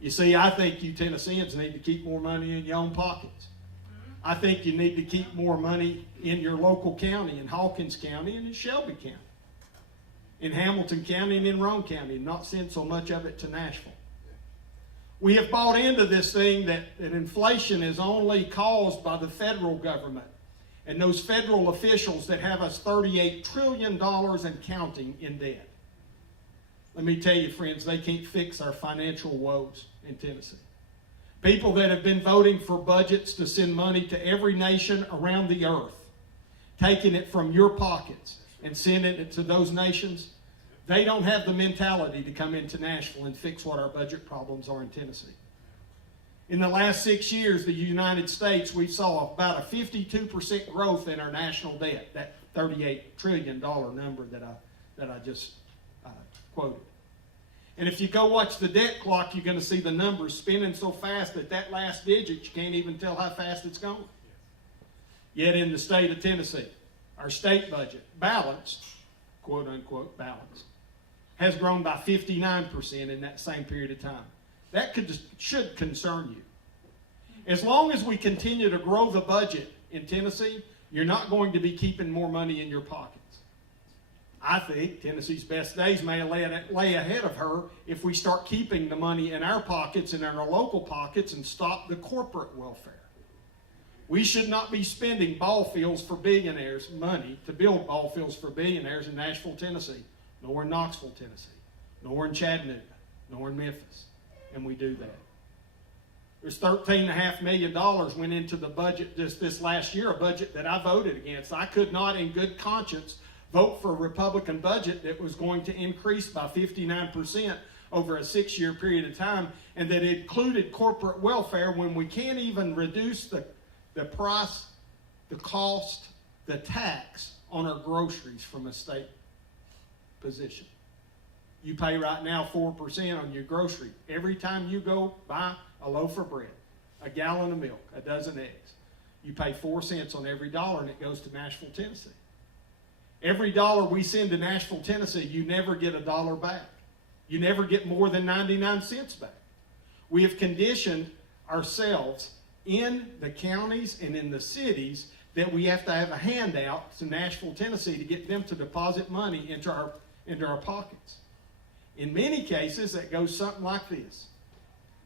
You see, I think you Tennesseans need to keep more money in your own pockets. I think you need to keep more money in your local county, in Hawkins County and in Shelby County, in Hamilton County and in Roane County, and not send so much of it to Nashville. We have bought into this thing that inflation is only caused by the federal government and those federal officials that have us $38 trillion and counting in debt. Let me tell you, friends, they can't fix our financial woes in Tennessee. People that have been voting for budgets to send money to every nation around the earth, taking it from your pockets and sending it to those nations, they don't have the mentality to come into Nashville and fix what our budget problems are in Tennessee. In the last 6 years, the United States, we saw about a 52% growth in our national debt, that $38 trillion number that I just quoted. And if you go watch the debt clock, you're going to see the numbers spinning so fast that last digit, you can't even tell how fast it's going. Yet in the state of Tennessee, our state budget, balanced, quote unquote balanced, has grown by 59% in that same period of time. That should concern you. As long as we continue to grow the budget in Tennessee, you're not going to be keeping more money in your pockets. I think Tennessee's best days may lay ahead of her if we start keeping the money in our pockets and in our local pockets and stop the corporate welfare. We should not be spending ball fields for billionaires, money to build ball fields for billionaires in Nashville, Tennessee, nor in Knoxville, Tennessee, nor in Chattanooga, nor in Memphis. And we do that. There's $13.5 million went into the budget this last year, a budget that I voted against. I could not in good conscience vote for a Republican budget that was going to increase by 59% over a 6-year period of time, and that included corporate welfare when we can't even reduce the price, the cost, the tax on our groceries from a state position. You pay right now 4% on your grocery. Every time you go buy a loaf of bread, a gallon of milk, a dozen eggs, you pay 4 cents on every dollar, and it goes to Nashville, Tennessee. Every dollar we send to Nashville, Tennessee, you never get a dollar back. You never get more than 99 cents back. We have conditioned ourselves in the counties and in the cities that we have to have a handout to Nashville, Tennessee to get them to deposit money into our pockets. In many cases, that goes something like this.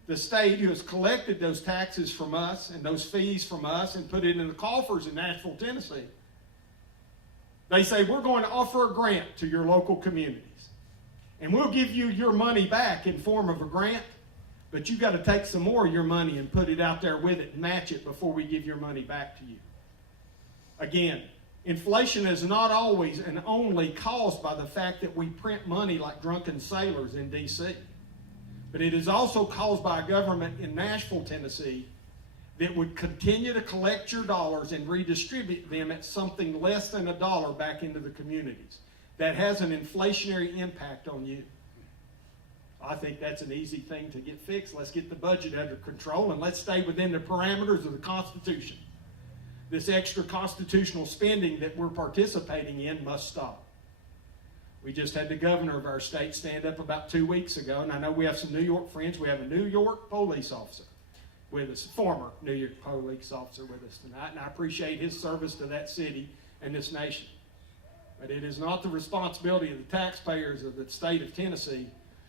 The state who has collected those taxes from us and those fees from us and put it in the coffers in Nashville, Tennessee, they say, we're going to offer a grant to your local communities. And we'll give you your money back in form of a grant, but you've got to take some more of your money and put it out there with it and match it before we give your money back to you. Again, inflation is not always and only caused by the fact that we print money like drunken sailors in D.C., but it is also caused by a government in Nashville, Tennessee, that would continue to collect your dollars and redistribute them at something less than $1 back into the communities. That has an inflationary impact on you. I think that's an easy thing to get fixed. Let's get the budget under control and let's stay within the parameters of the Constitution. This extra constitutional spending that we're participating in must stop. We just had the governor of our state stand up about 2 weeks ago, and I know we have some New York friends. We have a New York police officer with us, former New York police officer with us tonight, and I appreciate his service to that city and this nation. But it is not the responsibility of the taxpayers of the state of Tennessee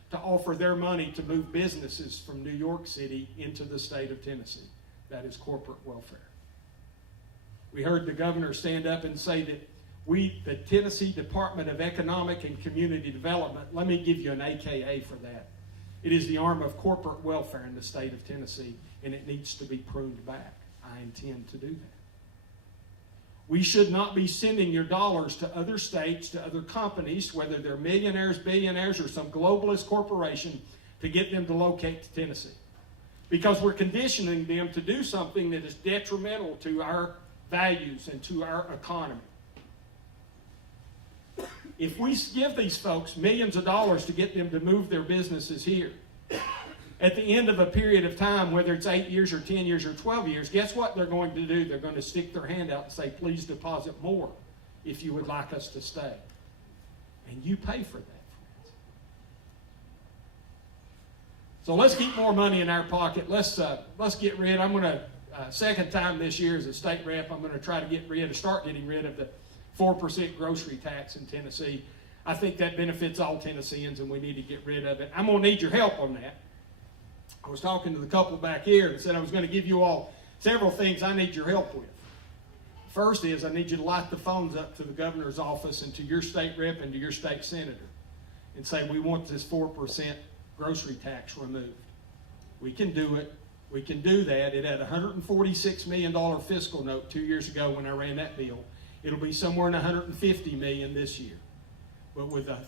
to offer their money to move businesses from New York City into the state of Tennessee. That is corporate welfare. We heard the governor stand up and say that the Tennessee Department of Economic and Community Development, let me give you an AKA for that. It is the arm of corporate welfare in the state of Tennessee, and it needs to be pruned back. I intend to do that. We should not be sending your dollars to other states, to other companies, whether they're millionaires, billionaires, or some globalist corporation, to get them to locate to Tennessee. Because we're conditioning them to do something that is detrimental to our values and to our economy. If we give these folks millions of dollars to get them to move their businesses here, at the end of a period of time, whether it's 8 years or 10 years or 12 years, guess what they're going to do? They're going to stick their hand out and say, please deposit more if you would like us to stay. And you pay for that, friends. So let's keep more money in our pocket. Let's get rid. I'm going to, second time this year as a state rep, I'm going to try to start getting rid of the 4% grocery tax in Tennessee. I think that benefits all Tennesseans, and we need to get rid of it. I'm going to need your help on that. I was talking to the couple back here and said I was going to give you all several things I need your help with. First is I need you to light the phones up to the governor's office and to your state rep and to your state senator and say we want this 4% grocery tax removed. We can do it. We can do that. It had a $146 million fiscal note 2 years ago when I ran that bill. It'll be somewhere in $150 million this year. But with a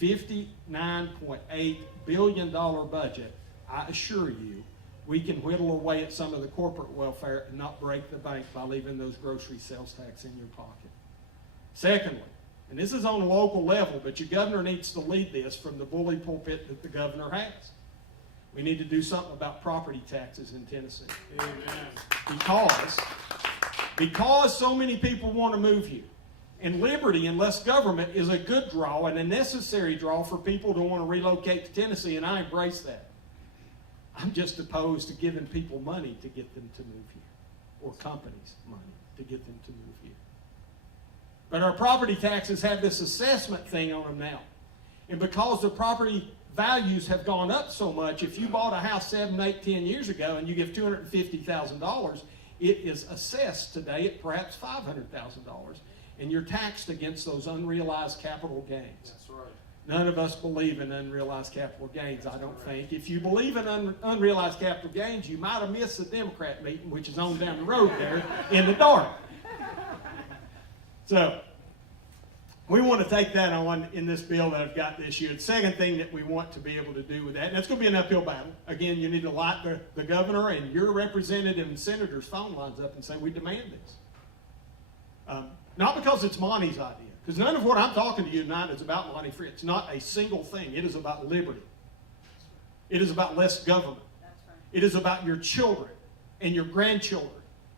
$59.8 billion budget, I assure you, we can whittle away at some of the corporate welfare and not break the bank by leaving those grocery sales tax in your pocket. Secondly, and this is on a local level, but your governor needs to lead this from the bully pulpit that the governor has. We need to do something about property taxes in Tennessee. Because so many people want to move here. And liberty and less government is a good draw and a necessary draw for people to want to relocate to Tennessee, and I embrace that. I'm just opposed to giving people money to get them to move here, or companies money to get them to move here. But our property taxes have this assessment thing on them now. And because the property values have gone up so much, if you bought a house 7, 8, 10 years ago and you give $250,000, it is assessed today at perhaps $500,000. And you're taxed against those unrealized capital gains. That's right. None of us believe in unrealized capital gains, I don't think. If you believe in unrealized capital gains, you might have missed the Democrat meeting, which is on down the road there in the dark. So, we want to take that on in this bill that I've got this year. The second thing that we want to be able to do with that, and it's going to be an uphill battle. Again, you need to light the governor and your representative and senator's phone lines up and say, we demand this. Not because it's Monty's idea, because none of what I'm talking to you tonight is about Monty Fritts. Not a single thing. It is about liberty. It is about less government. It is about your children and your grandchildren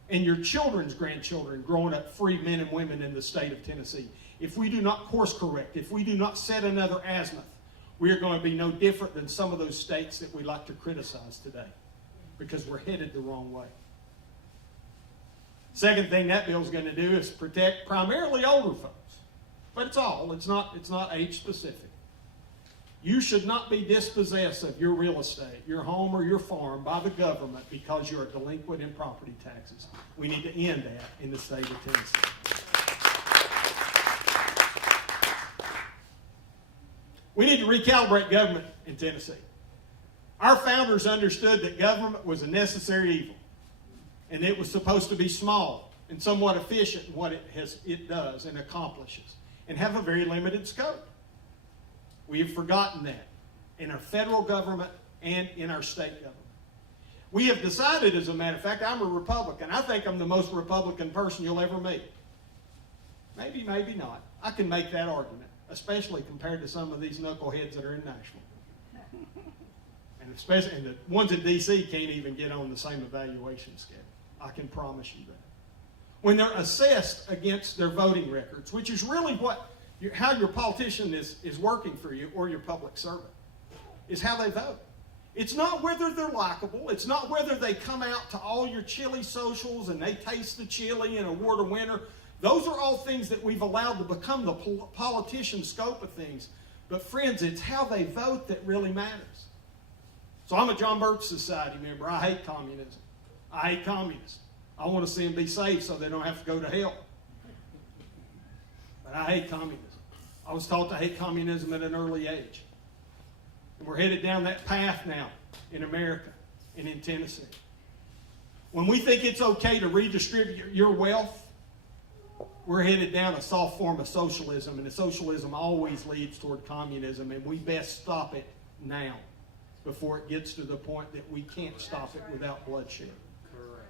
and your children's grandchildren growing up free men and women in the state of Tennessee. If we do not course correct, if we do not set another azimuth, we are going to be no different than some of those states that we like to criticize today, because we're headed the wrong way. Second thing that bill is going to do is protect primarily older folks. But it's not age specific. You should not be dispossessed of your real estate, your home or your farm by the government because you're a delinquent in property taxes. We need to end that in the state of Tennessee. We need to recalibrate government in Tennessee. Our founders understood that government was a necessary evil. And it was supposed to be small and somewhat efficient in what it does and accomplishes, and have a very limited scope. We have forgotten that in our federal government and in our state government. We have decided, as a matter of fact, I'm a Republican. I think I'm the most Republican person you'll ever meet. Maybe, maybe not. I can make that argument, especially compared to some of these knuckleheads that are in Nashville. And the ones in D.C. can't even get on the same evaluation scale. I can promise you that. When they're assessed against their voting records, which is really how your politician is working for you, or your public servant, is how they vote. It's not whether they're likable. It's not whether they come out to all your chili socials and they taste the chili and award a winner. Those are all things that we've allowed to become the politician scope of things. But friends, it's how they vote that really matters. So I'm a John Birch Society member. I hate communism. I hate communists. I want to see them be saved so they don't have to go to hell. But I hate communism. I was taught to hate communism at an early age. And we're headed down that path now in America and in Tennessee. When we think it's okay to redistribute your wealth, we're headed down a soft form of socialism, and the socialism always leads toward communism, and we best stop it now before it gets to the point that we can't stop it without bloodshed. Correct.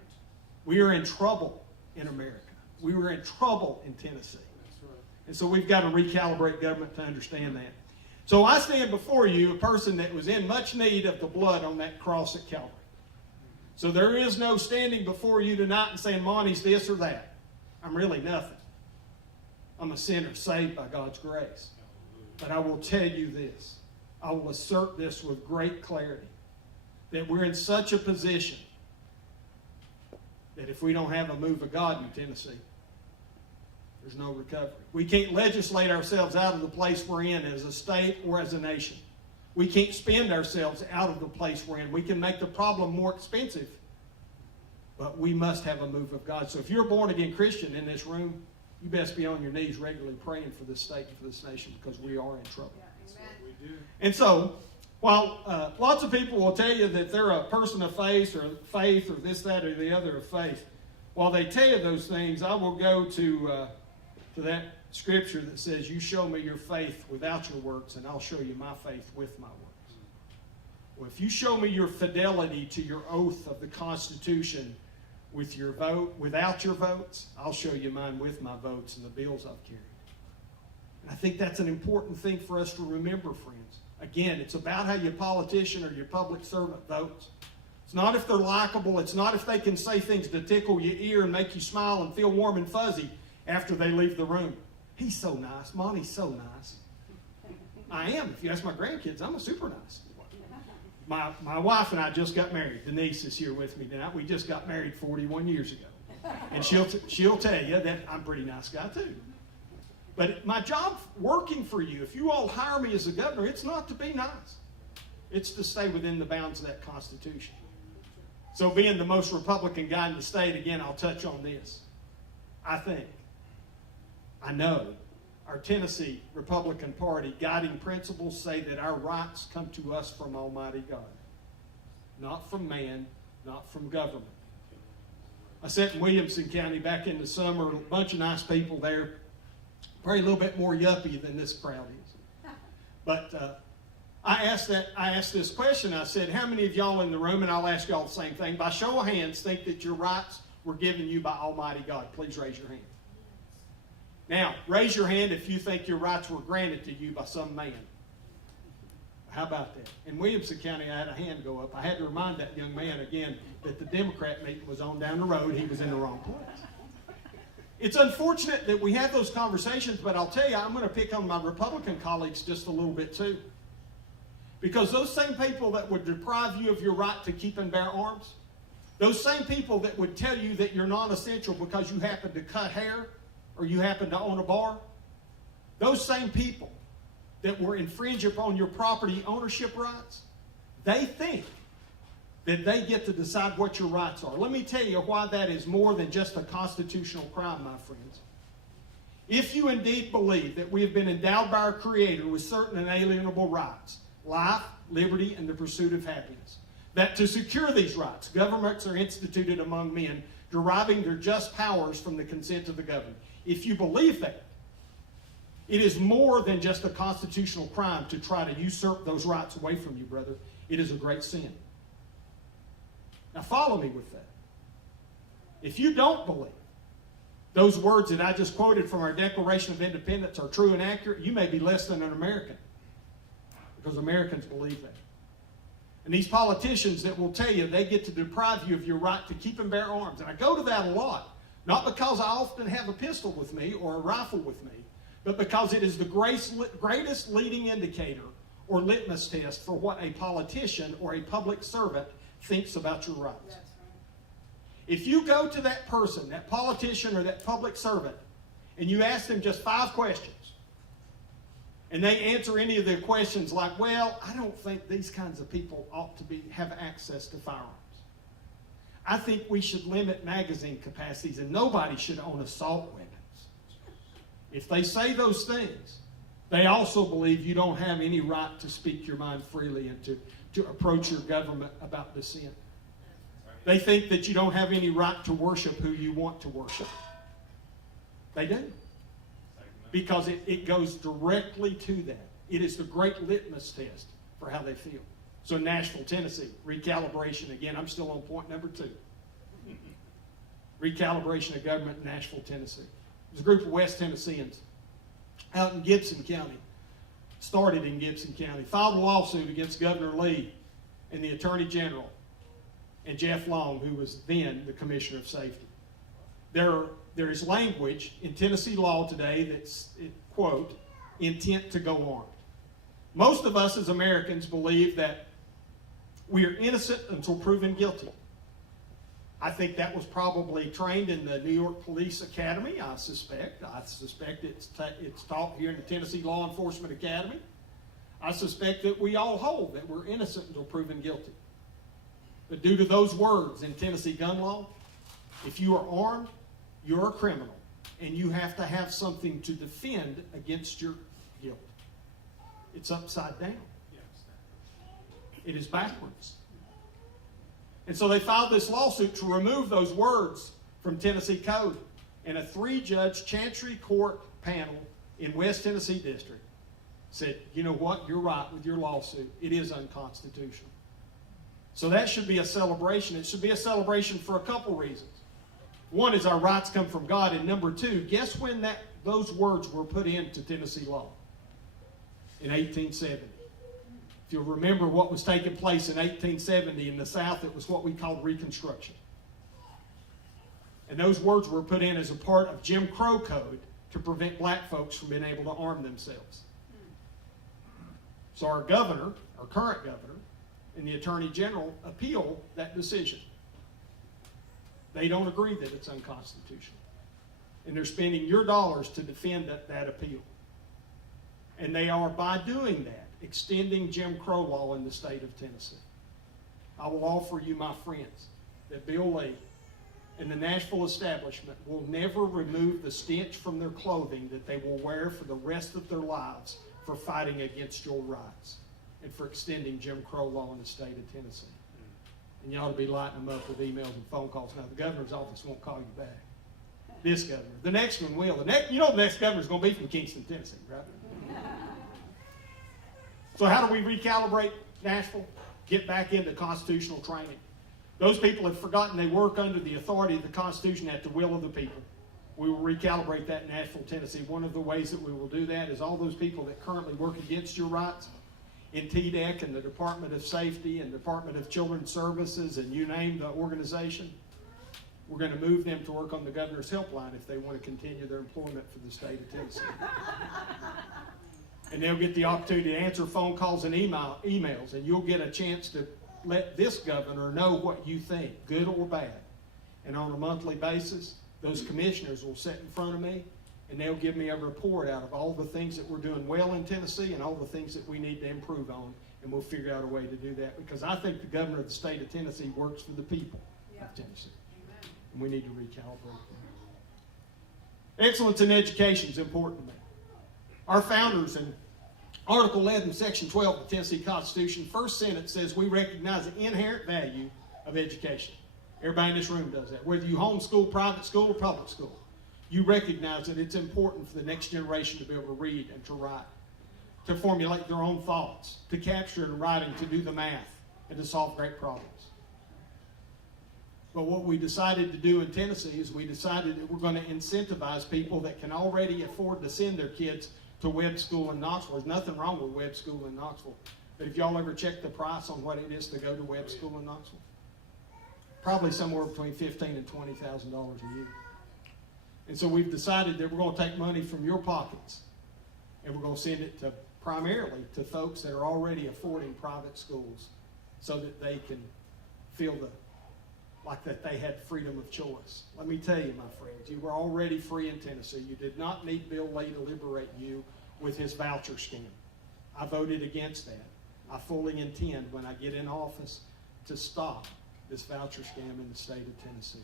We are in trouble in America. We were in trouble in Tennessee. That's right. And so we've got to recalibrate government to understand that. So I stand before you, a person that was in much need of the blood on that cross at Calvary. So there is no standing before you tonight and saying, Monty's this or that. I'm really nothing. I'm a sinner saved by God's grace. But I will tell you this. I will assert this with great clarity. that we're in such a position that if we don't have a move of God in Tennessee, there's no recovery. We can't legislate ourselves out of the place we're in as a state or as a nation. We can't spend ourselves out of the place we're in. We can make the problem more expensive, but we must have a move of God. So if you're a born-again Christian in this room, you best be on your knees regularly praying for this state and for this nation, because we are in trouble. That's what we do. And so, while lots of people will tell you that they're a person of faith or this, that, or the other of faith, while they tell you those things, I will go to that scripture that says, you show me your faith without your works, and I'll show you my faith with my works. Well, if you show me your fidelity to your oath of the Constitution with your vote, without your votes, I'll show you mine with my votes and the bills I've carried. And I think that's an important thing for us to remember, friends. Again, it's about how your politician or your public servant votes. It's not if they're likable. It's not if they can say things to tickle your ear and make you smile and feel warm and fuzzy after they leave the room. He's so nice. Monty's so nice. I am. If you ask my grandkids, I'm a super nice. My wife and I just got married. Denise is here with me tonight. We just got married 41 years ago. And she'll tell you that I'm a pretty nice guy too. But my job working for you, if you all hire me as a governor, it's not to be nice. It's to stay within the bounds of that Constitution. So being the most Republican guy in the state, again, I'll touch on this. I know our Tennessee Republican Party guiding principles say that our rights come to us from Almighty God. Not from man, not from government. I sat in Williamson County back in the summer, a bunch of nice people there, probably a little bit more yuppie than this crowd is. But I asked this question. I said, how many of y'all in the room, and I'll ask y'all the same thing, by show of hands, think that your rights were given you by Almighty God? Please raise your hand. Now, raise your hand if you think your rights were granted to you by some man. How about that? In Williamson County, I had a hand go up. I had to remind that young man again that the Democrat meeting was on down the road. He was in the wrong place. It's unfortunate that we have those conversations, but I'll tell you, I'm going to pick on my Republican colleagues just a little bit too. Because those same people that would deprive you of your right to keep and bear arms, those same people that would tell you that you're non-essential because you happen to cut hair or you happen to own a bar, those same people that will infringe upon your property ownership rights, they think that they get to decide what your rights are. Let me tell you why that is more than just a constitutional crime, my friends. If you indeed believe that we have been endowed by our Creator with certain inalienable rights, life, liberty, and the pursuit of happiness, that to secure these rights, governments are instituted among men, deriving their just powers from the consent of the governed. If you believe that, it is more than just a constitutional crime to try to usurp those rights away from you, brother. It is a great sin. Now follow me with that. If you don't believe those words that I just quoted from our Declaration of Independence are true and accurate, you may be less than an American. Because Americans believe that. And these politicians that will tell you they get to deprive you of your right to keep and bear arms. And I go to that a lot. Not because I often have a pistol with me or a rifle with me, but because it is the greatest leading indicator or litmus test for what a politician or a public servant thinks about your rights. That's right. If you go to that person, that politician or that public servant, and you ask them just 5 questions, and they answer any of their questions like, well, I don't think these kinds of people ought to have access to firearms. I think we should limit magazine capacities, and nobody should own assault weapons. If they say those things, they also believe you don't have any right to speak your mind freely and to approach your government about dissent. They think that you don't have any right to worship who you want to worship. They do. Because it goes directly to that. It is the great litmus test for how they feel. So Nashville, Tennessee, recalibration again. I'm still on point number 2. Recalibration of government in Nashville, Tennessee. There's a group of West Tennesseans out in Gibson County, started in Gibson County, filed a lawsuit against Governor Lee and the Attorney General and Jeff Long, who was then the Commissioner of Safety. There is language in Tennessee law today that's, quote, intent to go armed. Most of us as Americans believe that We are innocent until proven guilty. I think that was probably trained in the New York Police Academy, I suspect. I suspect it's taught here in the Tennessee Law Enforcement Academy. I suspect that we all hold that we're innocent until proven guilty. But due to those words in Tennessee gun law, if you are armed, you're a criminal, and you have to have something to defend against your guilt. It's upside down. It is backwards. And so they filed this lawsuit to remove those words from Tennessee Code. And a 3-judge Chancery Court panel in West Tennessee District said, you know what, you're right with your lawsuit. It is unconstitutional. So that should be a celebration. It should be a celebration for a couple reasons. One is our rights come from God, and number two, guess when those words were put into Tennessee law? In 1870. If you'll remember what was taking place in 1870 in the South, it was what we called Reconstruction. And those words were put in as a part of Jim Crow Code to prevent black folks from being able to arm themselves. So our governor, our current governor, and the Attorney General appeal that decision. They don't agree that it's unconstitutional. And they're spending your dollars to defend that appeal. And they are, by doing that, extending Jim Crow law in the state of Tennessee. I will offer you, my friends, that Bill Lee and the Nashville establishment will never remove the stench from their clothing that they will wear for the rest of their lives for fighting against your rights and for extending Jim Crow law in the state of Tennessee. And you ought to be lighting them up with emails and phone calls. Now, the governor's office won't call you back. This governor. The next one will. You know the next governor's going to be from Kingston, Tennessee, right? So how do we recalibrate Nashville? Get back into constitutional training. Those people have forgotten they work under the authority of the Constitution at the will of the people. We will recalibrate that in Nashville, Tennessee. One of the ways that we will do that is all those people that currently work against your rights in TDEC and the Department of Safety and Department of Children's Services and you name the organization, we're going to move them to work on the governor's helpline if they want to continue their employment for the state of Tennessee. And they'll get the opportunity to answer phone calls and emails, and you'll get a chance to let this governor know what you think, good or bad. And on a monthly basis, those commissioners will sit in front of me, and they'll give me a report out of all the things that we're doing well in Tennessee and all the things that we need to improve on, and we'll figure out a way to do that. Because I think the governor of the state of Tennessee works for the people of Tennessee. Amen. And we need to recalibrate that. Excellence in education is important to me. Our founders in Article 11, Section 12 of the Tennessee Constitution, first sentence says we recognize the inherent value of education. Everybody in this room does that. Whether you homeschool, private school, or public school, you recognize that it's important for the next generation to be able to read and to write, to formulate their own thoughts, to capture in writing, to do the math, and to solve great problems. But what we decided to do in Tennessee is we decided that we're going to incentivize people that can already afford to send their kids to web school in Knoxville. There's nothing wrong with web school in Knoxville. But if y'all ever check the price on what it is to go to web school in Knoxville, probably somewhere between $15,000 and $20,000 a year. And so we've decided that we're going to take money from your pockets and we're going to send it to primarily to folks that are already affording private schools so that they can feel like that they had freedom of choice. Let me tell you, my friends, you were already free in Tennessee. You did not need Bill Lee to liberate you with his voucher scheme. I voted against that. I fully intend, when I get in office, to stop this voucher scam in the state of Tennessee.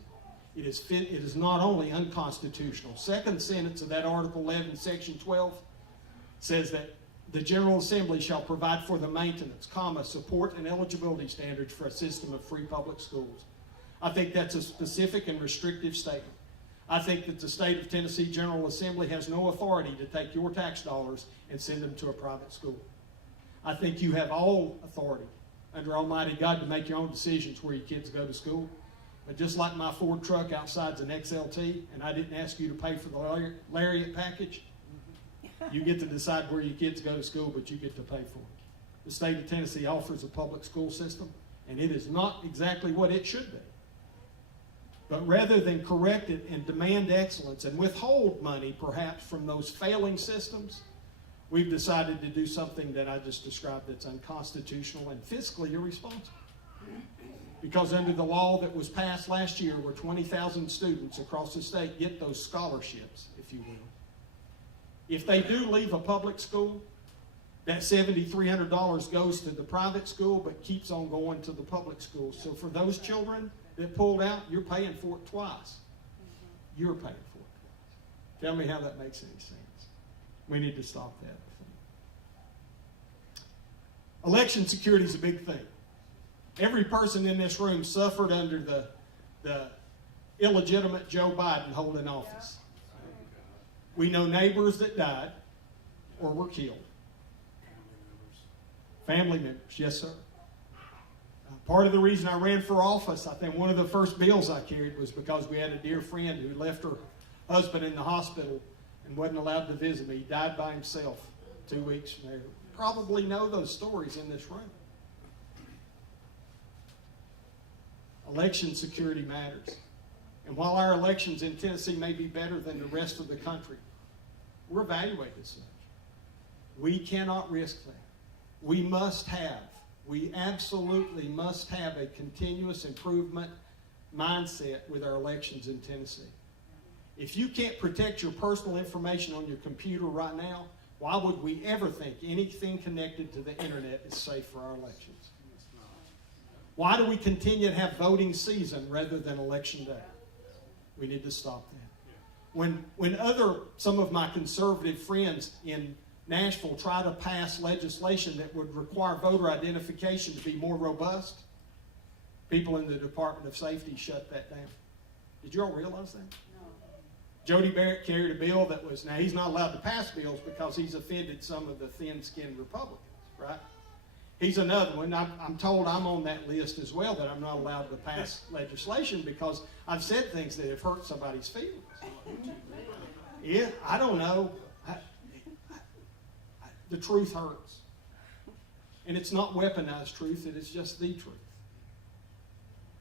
It is not only unconstitutional. Second sentence of that Article 11, Section 12 says that the General Assembly shall provide for the maintenance, support, and eligibility standards for a system of free public schools. I think that's a specific and restrictive statement. I think that the state of Tennessee General Assembly has no authority to take your tax dollars and send them to a private school. I think you have all authority under Almighty God to make your own decisions where your kids go to school. But just like my Ford truck outside's an XLT, and I didn't ask you to pay for the Lariat package, you get to decide where your kids go to school, but you get to pay for it. The state of Tennessee offers a public school system, and it is not exactly what it should be. But rather than correct it and demand excellence and withhold money, perhaps, from those failing systems, we've decided to do something that I just described that's unconstitutional and fiscally irresponsible. Because under the law that was passed last year, where 20,000 students across the state get those scholarships, if you will, if they do leave a public school, that $7,300 goes to the private school but keeps on going to the public school. So for those children that pulled out, you're paying for it twice. You're paying for it twice. Tell me how that makes any sense. We need to stop that. Election security is a big thing. Every person in this room suffered under the illegitimate Joe Biden holding office. We know neighbors that died or were killed. Family members, yes, sir. Part of the reason I ran for office, I think one of the first bills I carried was because we had a dear friend who left her husband in the hospital and wasn't allowed to visit me. He died by himself 2 weeks from there. Probably know those stories in this room. Election security matters. And while our elections in Tennessee may be better than the rest of the country, we're evaluated as such. We cannot risk that. We absolutely must have a continuous improvement mindset with our elections in Tennessee. If you can't protect your personal information on your computer right now, why would we ever think anything connected to the internet is safe for our elections? Why do we continue to have voting season rather than election day? We need to stop that. When some of my conservative friends in Nashville try to pass legislation that would require voter identification to be more robust, people in the Department of Safety shut that down. Did you all realize that? No. Jody Barrett carried a bill that was, now he's not allowed to pass bills because he's offended some of the thin-skinned Republicans, right? He's another one. I'm told I'm on that list as well, that I'm not allowed to pass legislation because I've said things that have hurt somebody's feelings. Yeah, I don't know. The truth hurts. And it's not weaponized truth, it is just the truth.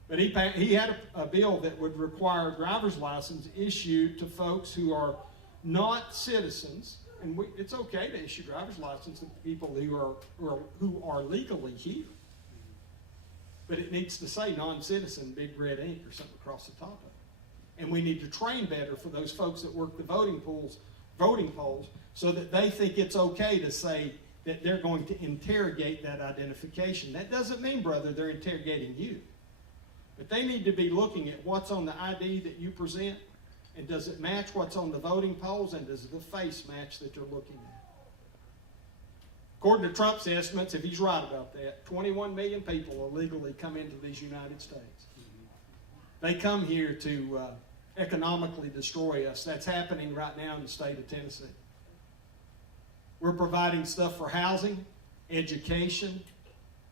But he had a bill that would require a driver's license issued to folks who are not citizens. And it's okay to issue driver's license to people who are legally here. But it needs to say non-citizen, big red ink or something across the top of it. And we need to train better for those folks that work the voting polls, so that they think it's okay to say that they're going to interrogate that identification. That doesn't mean, brother, they're interrogating you. But they need to be looking at what's on the ID that you present, and does it match what's on the voting polls, and does the face match that they're looking at? According to Trump's estimates, if he's right about that, 21 million people illegally come into these United States. They come here to economically destroy us. That's happening right now in the state of Tennessee. We're providing stuff for housing, education,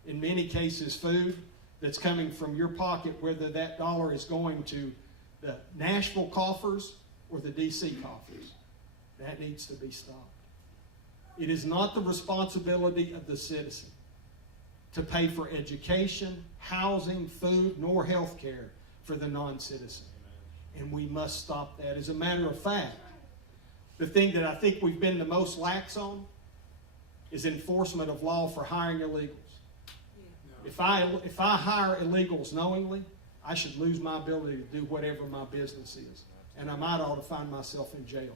in many cases food, that's coming from your pocket, whether that dollar is going to the Nashville coffers or the D.C. coffers. That needs to be stopped. It is not the responsibility of the citizen to pay for education, housing, food, nor health care for the non-citizen. And we must stop that. As a matter of fact, the thing that I think we've been the most lax on is enforcement of law for hiring illegals. If I hire illegals knowingly, I should lose my ability to do whatever my business is. And I might ought to find myself in jail.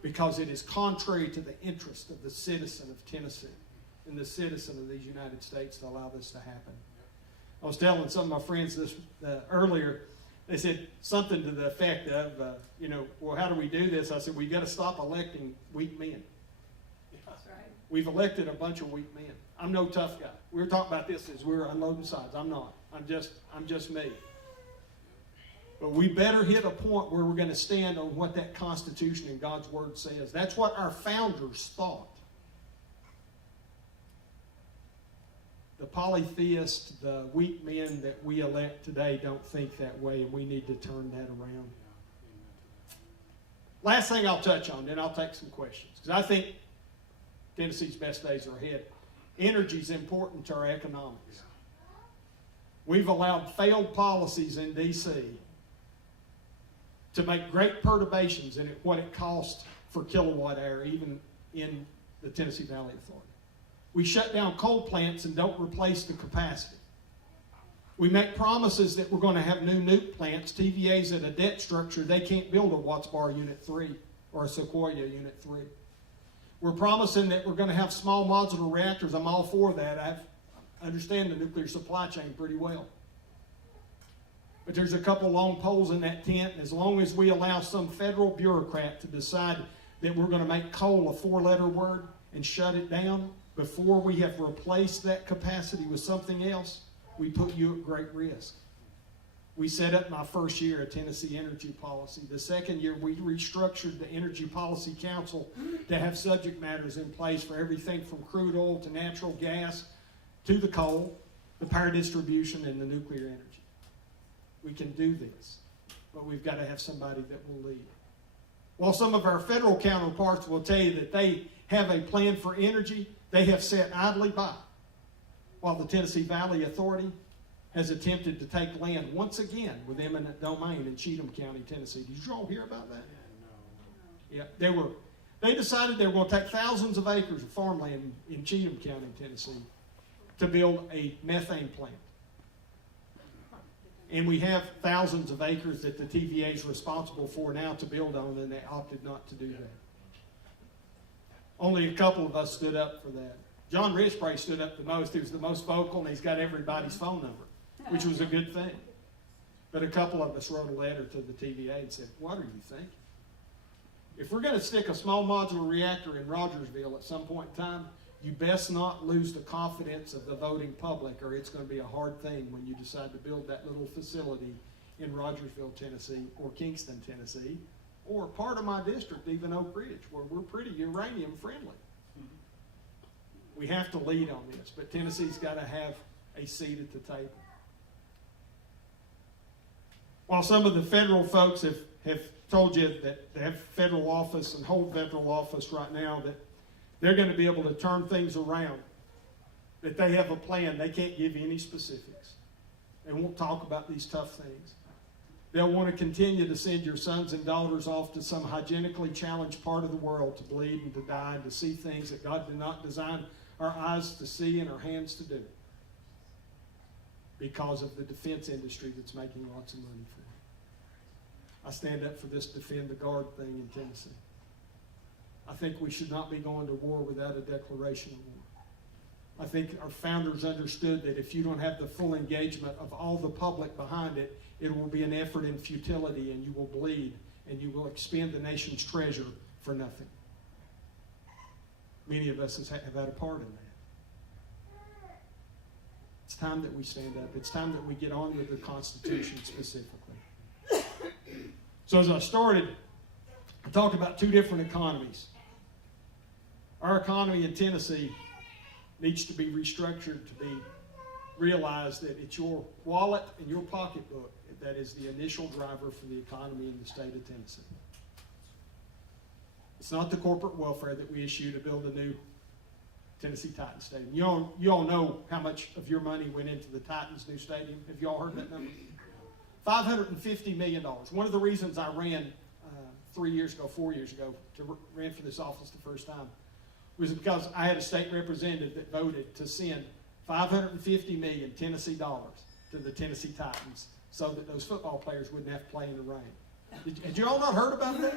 Because it is contrary to the interest of the citizen of Tennessee and the citizen of these United States to allow this to happen. I was telling some of my friends this earlier. They said something to the effect of, well, how do we do this? I said, we've got to stop electing weak men. That's right. We've elected a bunch of weak men. I'm no tough guy. We were talking about this as we were unloading sides. I'm not. I'm just me. But we better hit a point where we're going to stand on what that Constitution and God's Word says. That's what our founders thought. The polytheists, the weak men that we elect today don't think that way, and we need to turn that around. Last thing I'll touch on, then I'll take some questions. Because I think Tennessee's best days are ahead. Energy is important to our economics. We've allowed failed policies in D.C. to make great perturbations in what it costs for kilowatt hour, even in the Tennessee Valley Authority. We shut down coal plants and don't replace the capacity. We make promises that we're going to have new nuke plants, TVAs at a debt structure. They can't build a Watts Bar Unit 3 or a Sequoia Unit 3. We're promising that we're going to have small modular reactors. I'm all for that. I understand the nuclear supply chain pretty well. But there's a couple long poles in that tent, and as long as we allow some federal bureaucrat to decide that we're going to make coal a 4-letter word and shut it down before we have replaced that capacity with something else, we put you at great risk. We set up my first year of Tennessee Energy Policy. The second year, we restructured the Energy Policy Council to have subject matters in place for everything from crude oil to natural gas to the coal, the power distribution, and the nuclear energy. We can do this, but we've got to have somebody that will lead. While some of our federal counterparts will tell you that they have a plan for energy, they have sat idly by, while the Tennessee Valley Authority has attempted to take land once again with eminent domain in Cheatham County, Tennessee. Did you all hear about that? Yeah, they decided they were going to take thousands of acres of farmland in Cheatham County, Tennessee, to build a methane plant. And we have thousands of acres that the TVA is responsible for now to build on, and they opted not to do that. Only a couple of us stood up for that. John Rich probably stood up the most. He was the most vocal, and he's got everybody's phone number, which was a good thing. But a couple of us wrote a letter to the TVA and said, what are you thinking? If we're going to stick a small modular reactor in Rogersville at some point in time, you best not lose the confidence of the voting public, or it's going to be a hard thing when you decide to build that little facility in Rogersville, Tennessee, or Kingston, Tennessee, or part of my district, even Oak Ridge, where we're pretty uranium friendly. We have to lead on this, but Tennessee's got to have a seat at the table. While some of the federal folks have told you that they have federal office and hold federal office right now, that they're going to be able to turn things around, that they have a plan, they can't give you any specifics. They won't talk about these tough things. They'll want to continue to send your sons and daughters off to some hygienically challenged part of the world to bleed and to die and to see things that God did not design our eyes to see and our hands to do, because of the defense industry that's making lots of money for it. I stand up for this defend the guard thing in Tennessee. I think we should not be going to war without a declaration of war. I think our founders understood that if you don't have the full engagement of all the public behind it, it will be an effort in futility, and you will bleed, and you will expend the nation's treasure for nothing. Many of us have had a part in that. It's time that we stand up. It's time that we get on with the Constitution specifically. So as I started, I talked about two different economies. Our economy in Tennessee needs to be restructured to be realized that it's your wallet and your pocketbook that is the initial driver for the economy in the state of Tennessee. It's not the corporate welfare that we issue to build a new Tennessee Titans stadium. You all know how much of your money went into the Titans' new stadium. Have you all heard that number? $550 million. One of the reasons I ran 4 years ago, ran for this office the first time, was because I had a state representative that voted to send $550 million Tennessee dollars to the Tennessee Titans so that those football players wouldn't have to play in the rain. Had you all not heard about that?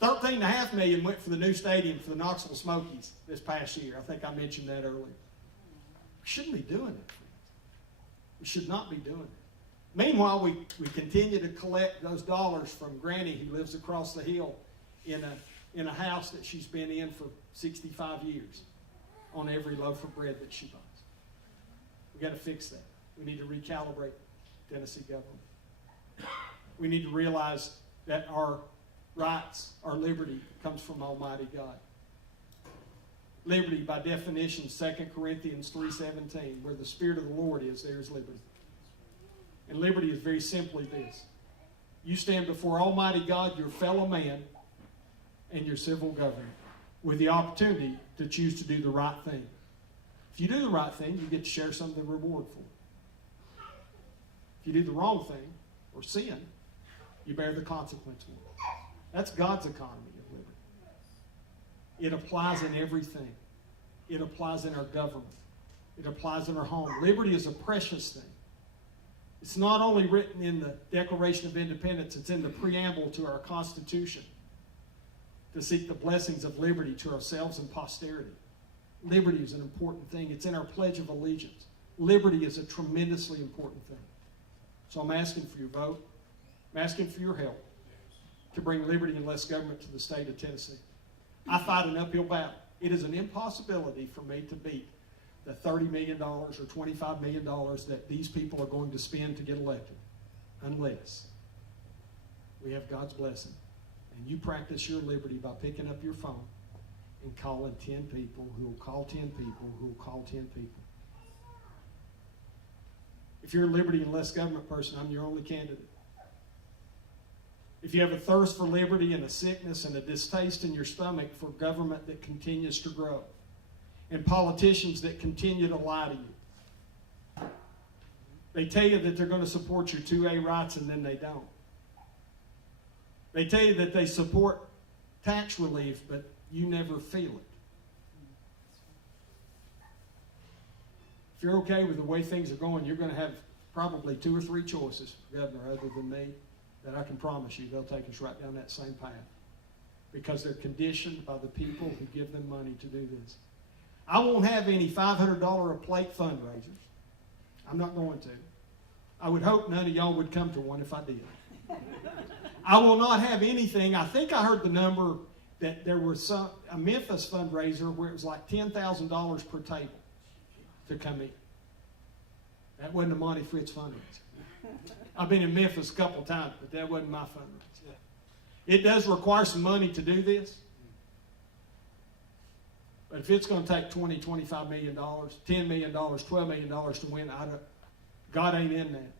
$13.5 million went for the new stadium for the Knoxville Smokies this past year. I think I mentioned that earlier. We shouldn't be doing it. We should not be doing it. Meanwhile, we continue to collect those dollars from Granny, who lives across the hill in a house that she's been in for 65 years, on every loaf of bread that she buys. We've got to fix that. We need to recalibrate Tennessee government. We need to realize that our rights, our liberty, comes from Almighty God. Liberty, by definition, 2 Corinthians 3:17, where the Spirit of the Lord is, there is liberty. And liberty is very simply this. You stand before Almighty God, your fellow man, and your civil government, with the opportunity to choose to do the right thing. If you do the right thing, you get to share some of the reward for it. If you do the wrong thing, or sin, you bear the consequence for it. That's God's economy of liberty. It applies in everything. It applies in our government. It applies in our home. Liberty is a precious thing. It's not only written in the Declaration of Independence, it's in the preamble to our Constitution to seek the blessings of liberty to ourselves and posterity. Liberty is an important thing. It's in our Pledge of Allegiance. Liberty is a tremendously important thing. So I'm asking for your vote. I'm asking for your help to bring liberty and less government to the state of Tennessee. I fight an uphill battle. It is an impossibility for me to beat the $30 million or $25 million that these people are going to spend to get elected, unless we have God's blessing. And you practice your liberty by picking up your phone and calling 10 people who will call 10 people who will call 10 people. If you're a liberty and less government person, I'm your only candidate. If you have a thirst for liberty and a sickness and a distaste in your stomach for government that continues to grow and politicians that continue to lie to you, they tell you that they're going to support your 2A rights and then they don't. They tell you that they support tax relief, but you never feel it. If you're okay with the way things are going, you're going to have probably 2 or 3 choices, Governor, other than me, that I can promise you they'll take us right down that same path, because they're conditioned by the people who give them money to do this. I won't have any $500 a plate fundraisers. I'm not going to. I would hope none of y'all would come to one if I did. I will not have anything. I think I heard the number that there was a Memphis fundraiser where it was like $10,000 per table to come in. That wasn't a Monty Fritts fundraiser. I've been in Memphis a couple of times, but that wasn't my fundraiser. It does require some money to do this. But if it's going to take $20, $25 million, $10 million, $12 million to win, God ain't in that.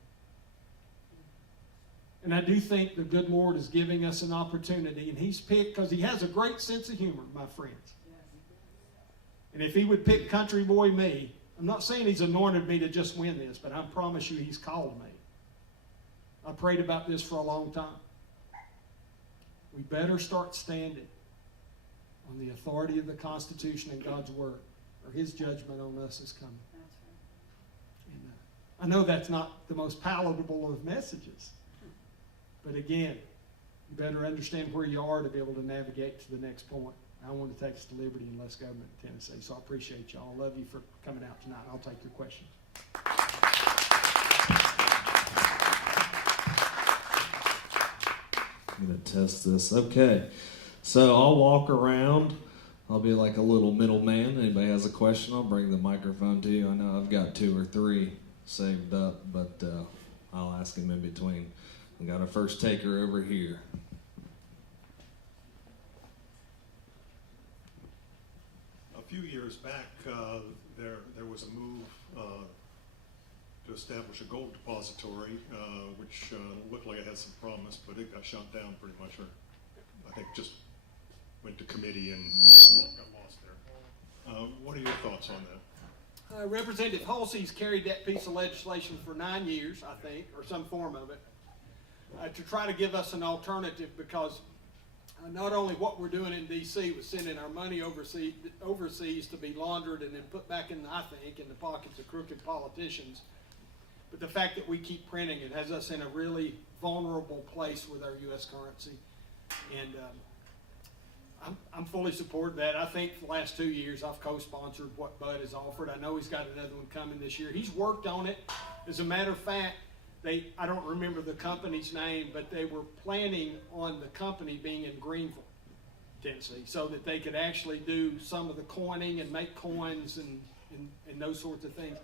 And I do think the good Lord is giving us an opportunity, and He's picked, because He has a great sense of humor, my friends. And if He would pick country boy me, I'm not saying He's anointed me to just win this, but I promise you He's called me. I prayed about this for a long time. We better start standing on the authority of the Constitution and God's Word, or His judgment on us is coming. And I know that's not the most palatable of messages, but again, you better understand where you are to be able to navigate to the next point. I want to take us to liberty and less government in Tennessee. So I appreciate y'all. I love you for coming out tonight. I'll take your questions. I'm going to test this. Okay. So I'll walk around. I'll be like a little middleman. Anybody has a question, I'll bring the microphone to you. I know I've got 2 or 3 saved up, but I'll ask him in between. We got a first taker over here. A few years back, there was a move to establish a gold depository, which looked like it had some promise, but it got shot down pretty much, or I think just went to committee and got lost there. What are your thoughts on that? Representative Halsey's carried that piece of legislation for 9 years, I think, or some form of it, to try to give us an alternative, because not only what we're doing in D.C. with sending our money overseas to be laundered and then put back in, I think, in the pockets of crooked politicians, but the fact that we keep printing it has us in a really vulnerable place with our U.S. currency. And I'm fully supportive of that. I think the last 2 years I've co-sponsored what Bud has offered. I know he's got another one coming this year. He's worked on it. As a matter of fact, I don't remember the company's name, but they were planning on the company being in Greenville, Tennessee, so that they could actually do some of the coining and make coins and those sorts of things.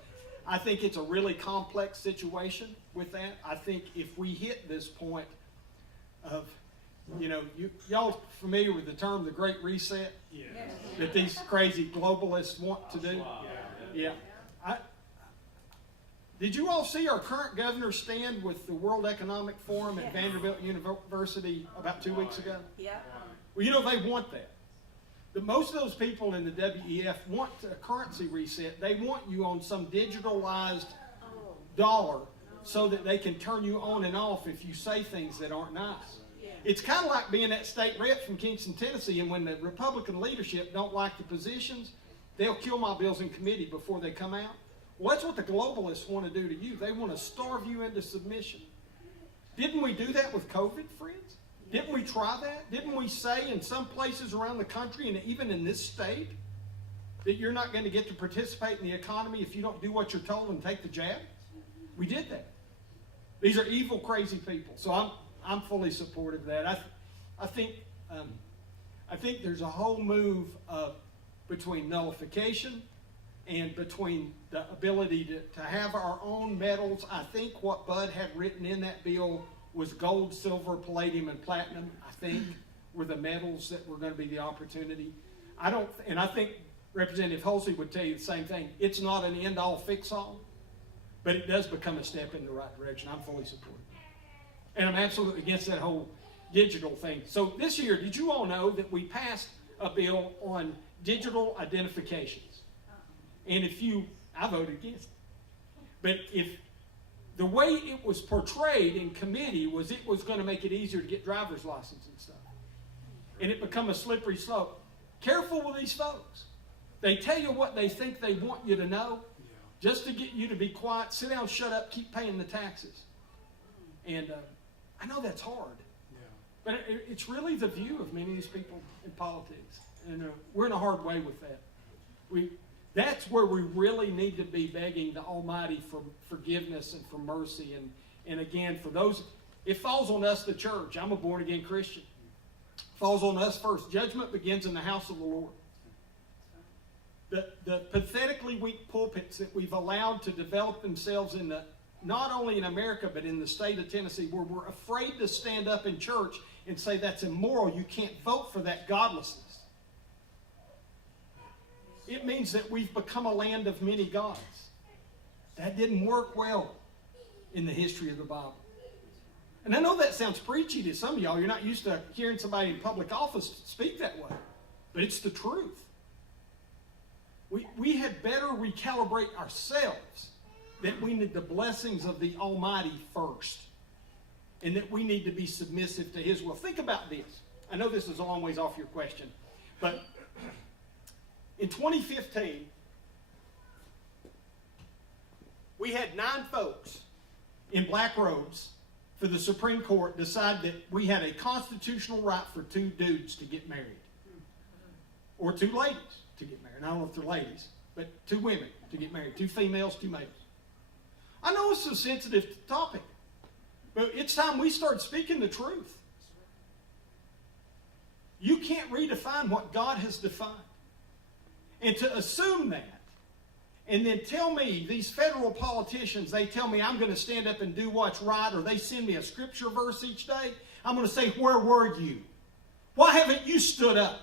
I think it's a really complex situation with that. I think if we hit this point of, y'all familiar with the term the Great Reset? Yeah. That these crazy globalists want to do? Yeah. Did you all see our current governor stand with the World Economic Forum at Vanderbilt University about 2 weeks ago? Yeah. Well, they want that. Most of those people in the WEF want a currency reset. They want you on some digitalized dollar so that they can turn you on and off if you say things that aren't nice. It's kind of like being that state rep from Kingston, Tennessee, and when the Republican leadership don't like the positions, they'll kill my bills in committee before they come out. Well, that's what the globalists want to do to you. They want to starve you into submission. Didn't we do that with COVID, friends? Didn't we try that? Didn't we say in some places around the country and even in this state that you're not going to get to participate in the economy if you don't do what you're told and take the jab? We did that. These are evil, crazy people. So I'm fully supportive of that. I think there's a whole move between nullification and between the ability to have our own metals. I think what Bud had written in that bill was gold, silver, palladium, and platinum, I think, were the metals that were going to be the opportunity. And I think Representative Halsey would tell you the same thing. It's not an end-all, fix-all, but it does become a step in the right direction. I'm fully supportive. And I'm absolutely against that whole digital thing. So this year, did you all know that we passed a bill on digital identifications? And I voted against it. But if the way it was portrayed in committee was it was going to make it easier to get driver's license and stuff. And it become a slippery slope. Careful with these folks. They tell you what they think they want you to know just to get you to be quiet, sit down, shut up, keep paying the taxes. And I know that's hard. But it's really the view of many of these people in politics. And we're in a hard way with that. That's where we really need to be begging the Almighty for forgiveness and for mercy. And again, for those, it falls on us, the church. I'm a born-again Christian. It falls on us first. Judgment begins in the house of the Lord. The pathetically weak pulpits that we've allowed to develop themselves not only in America, but in the state of Tennessee, where we're afraid to stand up in church and say that's immoral. You can't vote for that godlessness. It means that we've become a land of many gods. That didn't work well in the history of the Bible. And I know that sounds preachy to some of y'all. You're not used to hearing somebody in public office speak that way. But it's the truth. We had better recalibrate ourselves that we need the blessings of the Almighty first. And that we need to be submissive to His will. Think about this. I know this is a long ways off your question. But in 2015, we had 9 folks in black robes for the Supreme Court decide that we had a constitutional right for 2 dudes to get married. Or 2 ladies to get married. I don't know if they're ladies, but 2 women to get married. 2 females, 2 males. I know it's a sensitive topic, but it's time we start speaking the truth. You can't redefine what God has defined. And to assume that, and then tell me, these federal politicians, they tell me I'm going to stand up and do what's right, or they send me a scripture verse each day, I'm going to say, where were you? Why haven't you stood up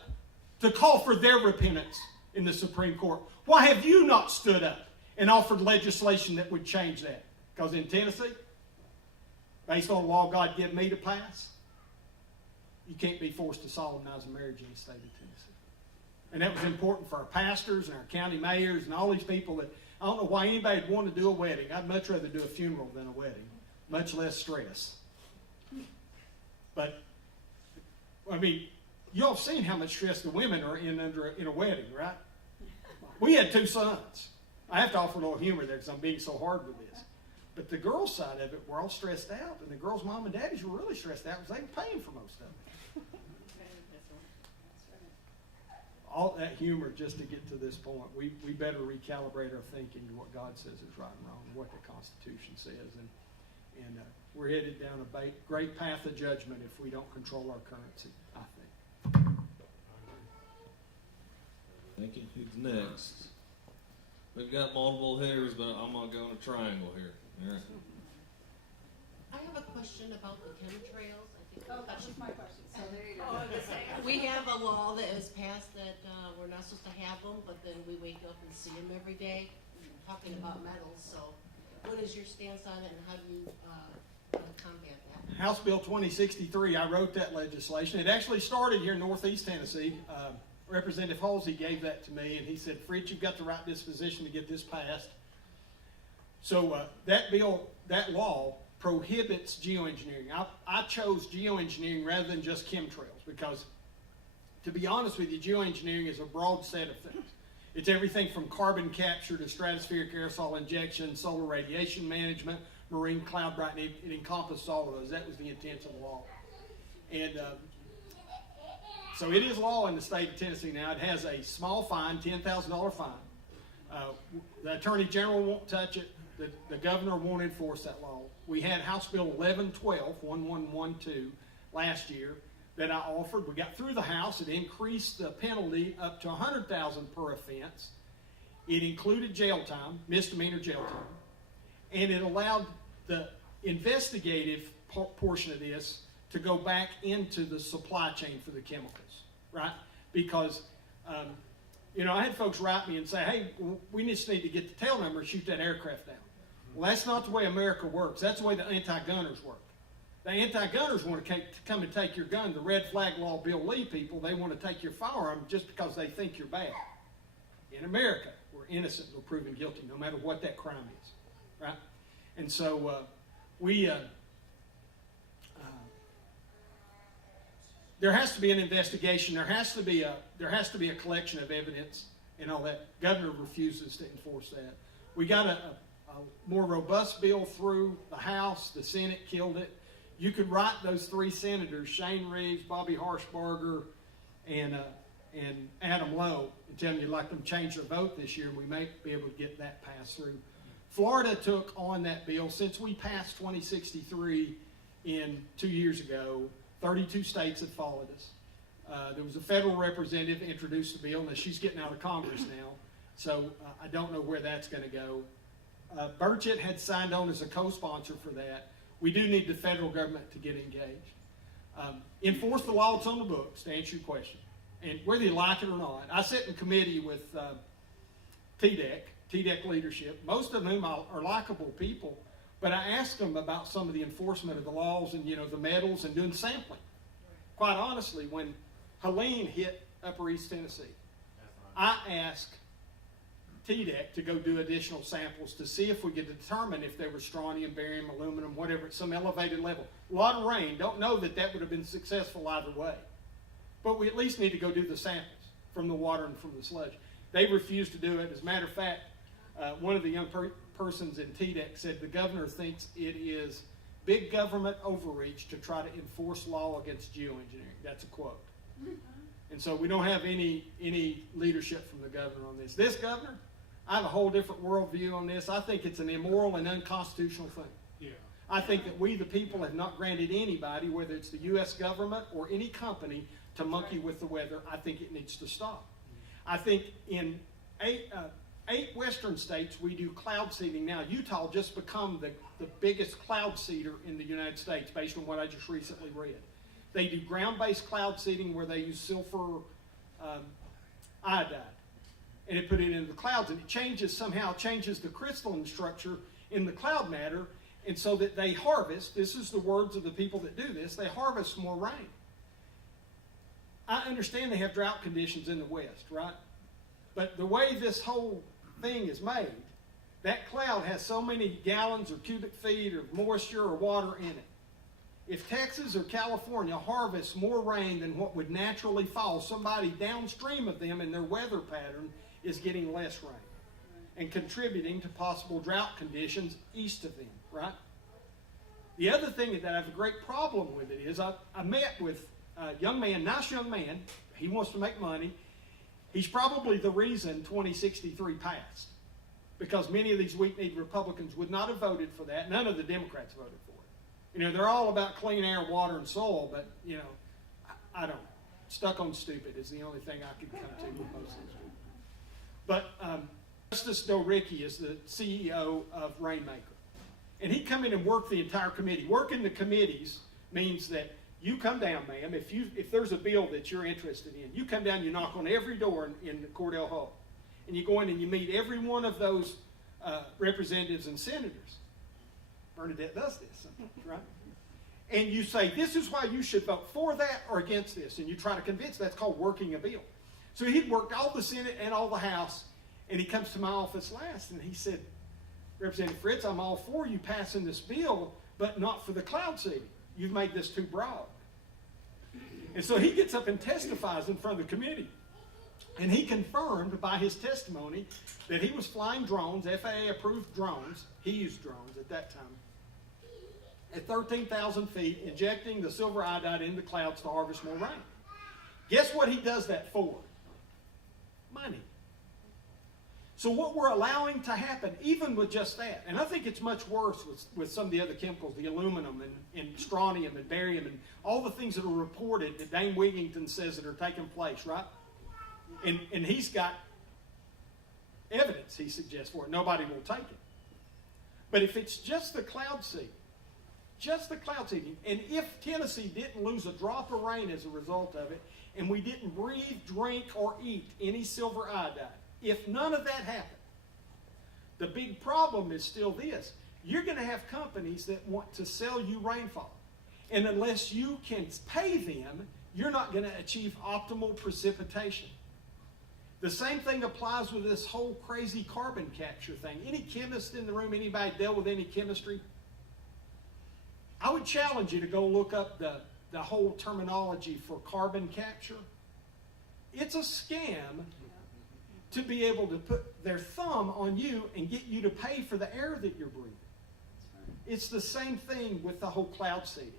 to call for their repentance in the Supreme Court? Why have you not stood up and offered legislation that would change that? Because in Tennessee, based on the law God gave me to pass, you can't be forced to solemnize a marriage in the state of Tennessee. And that was important for our pastors and our county mayors and all these people that, I don't know why anybody would want to do a wedding. I'd much rather do a funeral than a wedding. Much less stress. But, I mean, y'all have seen how much stress the women are in a wedding, right? We had 2 sons. I have to offer a little humor there because I'm being so hard with this. But the girls' side of it were all stressed out, and the girls' mom and daddies were really stressed out because they were paying for most of it. All that humor just to get to this point. We better recalibrate our thinking to what God says is right and wrong, and what the Constitution says. And we're headed down a great path of judgment if we don't control our currency, I think. Thank you. Who's next? We've got multiple hitters, but I'm going to go in a triangle here. All right. I have a question about the chemtrails. That was my question. So there you go. We have a law that was passed that we're not supposed to have them, but then we wake up and see them every day, talking about metals. So what is your stance on it, and how do you combat that? House Bill 2063, I wrote that legislation. It actually started here in Northeast Tennessee. Representative Halsey gave that to me, and he said, Fritts, you've got the right disposition to get this passed. So that bill, that law, prohibits geoengineering. I chose geoengineering rather than just chemtrails because, to be honest with you, geoengineering is a broad set of things. It's everything from carbon capture to stratospheric aerosol injection, solar radiation management, marine cloud brightening. It encompassed all of those. That was the intent of the law. And so it is law in the state of Tennessee now. It has a small fine, $10,000 fine. The Attorney General won't touch it. The governor won't enforce that law. We had House Bill 1112 last year that I offered. We got through the House. It increased the penalty up to $100,000 per offense. It included jail time, misdemeanor jail time, and it allowed the investigative portion of this to go back into the supply chain for the chemicals, right? Because, I had folks write me and say, hey, we just need to get the tail number and shoot that aircraft down. Well, that's not the way America works. That's the way the anti-gunners work. The anti-gunners want to come and take your gun. The red flag law Bill Lee people, they want to take your firearm just because they think you're bad. In America, we're innocent, we're proven guilty, no matter what that crime is, right? And so there has to be an investigation. There has to be a collection of evidence and all that. Governor refuses to enforce that. We got a more robust bill through the House. The Senate killed it. You could write those three senators, Shane Reeves, Bobby Harshbarger, and Adam Lowe, and tell them you'd like them to change their vote this year, and we may be able to get that passed through. Florida took on that bill. Since we passed 2063 in 2 years ago, 32 states have followed us. There was a federal representative introduced the bill, and she's getting out of Congress now, so I don't know where that's going to go. Burchett had signed on as a co-sponsor for that. We do need the federal government to get engaged. Enforce the law that's on the books, to answer your question. And whether you like it or not, I sit in committee with TDEC leadership, most of whom are likable people, but I asked them about some of the enforcement of the laws and, the metals and doing sampling. Quite honestly, when Helene hit Upper East Tennessee, I asked TDEC to go do additional samples to see if we could determine if there was strontium, barium, aluminum, whatever, at some elevated level. A lot of rain. Don't know that would have been successful either way. But we at least need to go do the samples from the water and from the sludge. They refused to do it. As a matter of fact, one of the young persons in TDEC said the governor thinks it is big government overreach to try to enforce law against geoengineering. That's a quote. And so we don't have any leadership from the governor on this. This governor, I have a whole different worldview on this. I think it's an immoral and unconstitutional thing. Yeah. I think that we, the people, have not granted anybody, whether it's the U.S. government or any company, to monkey with the weather. I think it needs to stop. I think in eight western states, we do cloud seeding now. Utah just become the biggest cloud seeder in the United States, based on what I just recently read. They do ground-based cloud seeding where they use silver iodide, and it put it into the clouds, and it changes the crystalline structure in the cloud matter, and so that they harvest, this is the words of the people that do this, they harvest more rain. I understand they have drought conditions in the West, right? But the way this whole thing is made, that cloud has so many gallons or cubic feet of moisture or water in it. If Texas or California harvests more rain than what would naturally fall, somebody downstream of them in their weather pattern is getting less rain and contributing to possible drought conditions east of them, right? The other thing that I have a great problem with it is I met with a young man, nice young man. He wants to make money. He's probably the reason 2063 passed, because many of these weak-kneed Republicans would not have voted for that. None of the Democrats voted for it. They're all about clean air, water, and soil, but, I don't. Stuck on stupid is the only thing I could come to with most of these people. But Justice Doricki is the CEO of Rainmaker. And he'd come in and work the entire committee. Working the committees means that you come down, ma'am, if there's a bill that you're interested in, you come down, you knock on every door in the Cordell Hall. And you go in and you meet every one of those representatives and senators. Bernadette does this, right? And you say, this is why you should vote for that or against this. And you try to convince, that's called working a bill. So he'd worked all the Senate and all the House, and he comes to my office last, and he said, Representative Fritts, I'm all for you passing this bill, but not for the cloud seeding. You've made this too broad. And so he gets up and testifies in front of the committee. And he confirmed by his testimony that he was flying drones, FAA-approved drones, he used drones at that time, at 13,000 feet, injecting the silver iodide into clouds to harvest more rain. Guess what he does that for? Money. So what we're allowing to happen, even with just that, and I think it's much worse with some of the other chemicals, the aluminum and strontium and barium and all the things that are reported that Dane Wigington says that are taking place, right? And he's got evidence, he suggests, for it. Nobody will take it. But if it's just the cloud seeding, and if Tennessee didn't lose a drop of rain as a result of it, and we didn't breathe, drink, or eat any silver iodide, if none of that happened, the big problem is still this. You're going to have companies that want to sell you rainfall. And unless you can pay them, you're not going to achieve optimal precipitation. The same thing applies with this whole crazy carbon capture thing. Any chemist in the room, anybody dealt with any chemistry? I would challenge you to go look up the whole terminology for carbon capture. It's a scam to be able to put their thumb on you and get you to pay for the air that you're breathing. It's the same thing with the whole cloud seeding.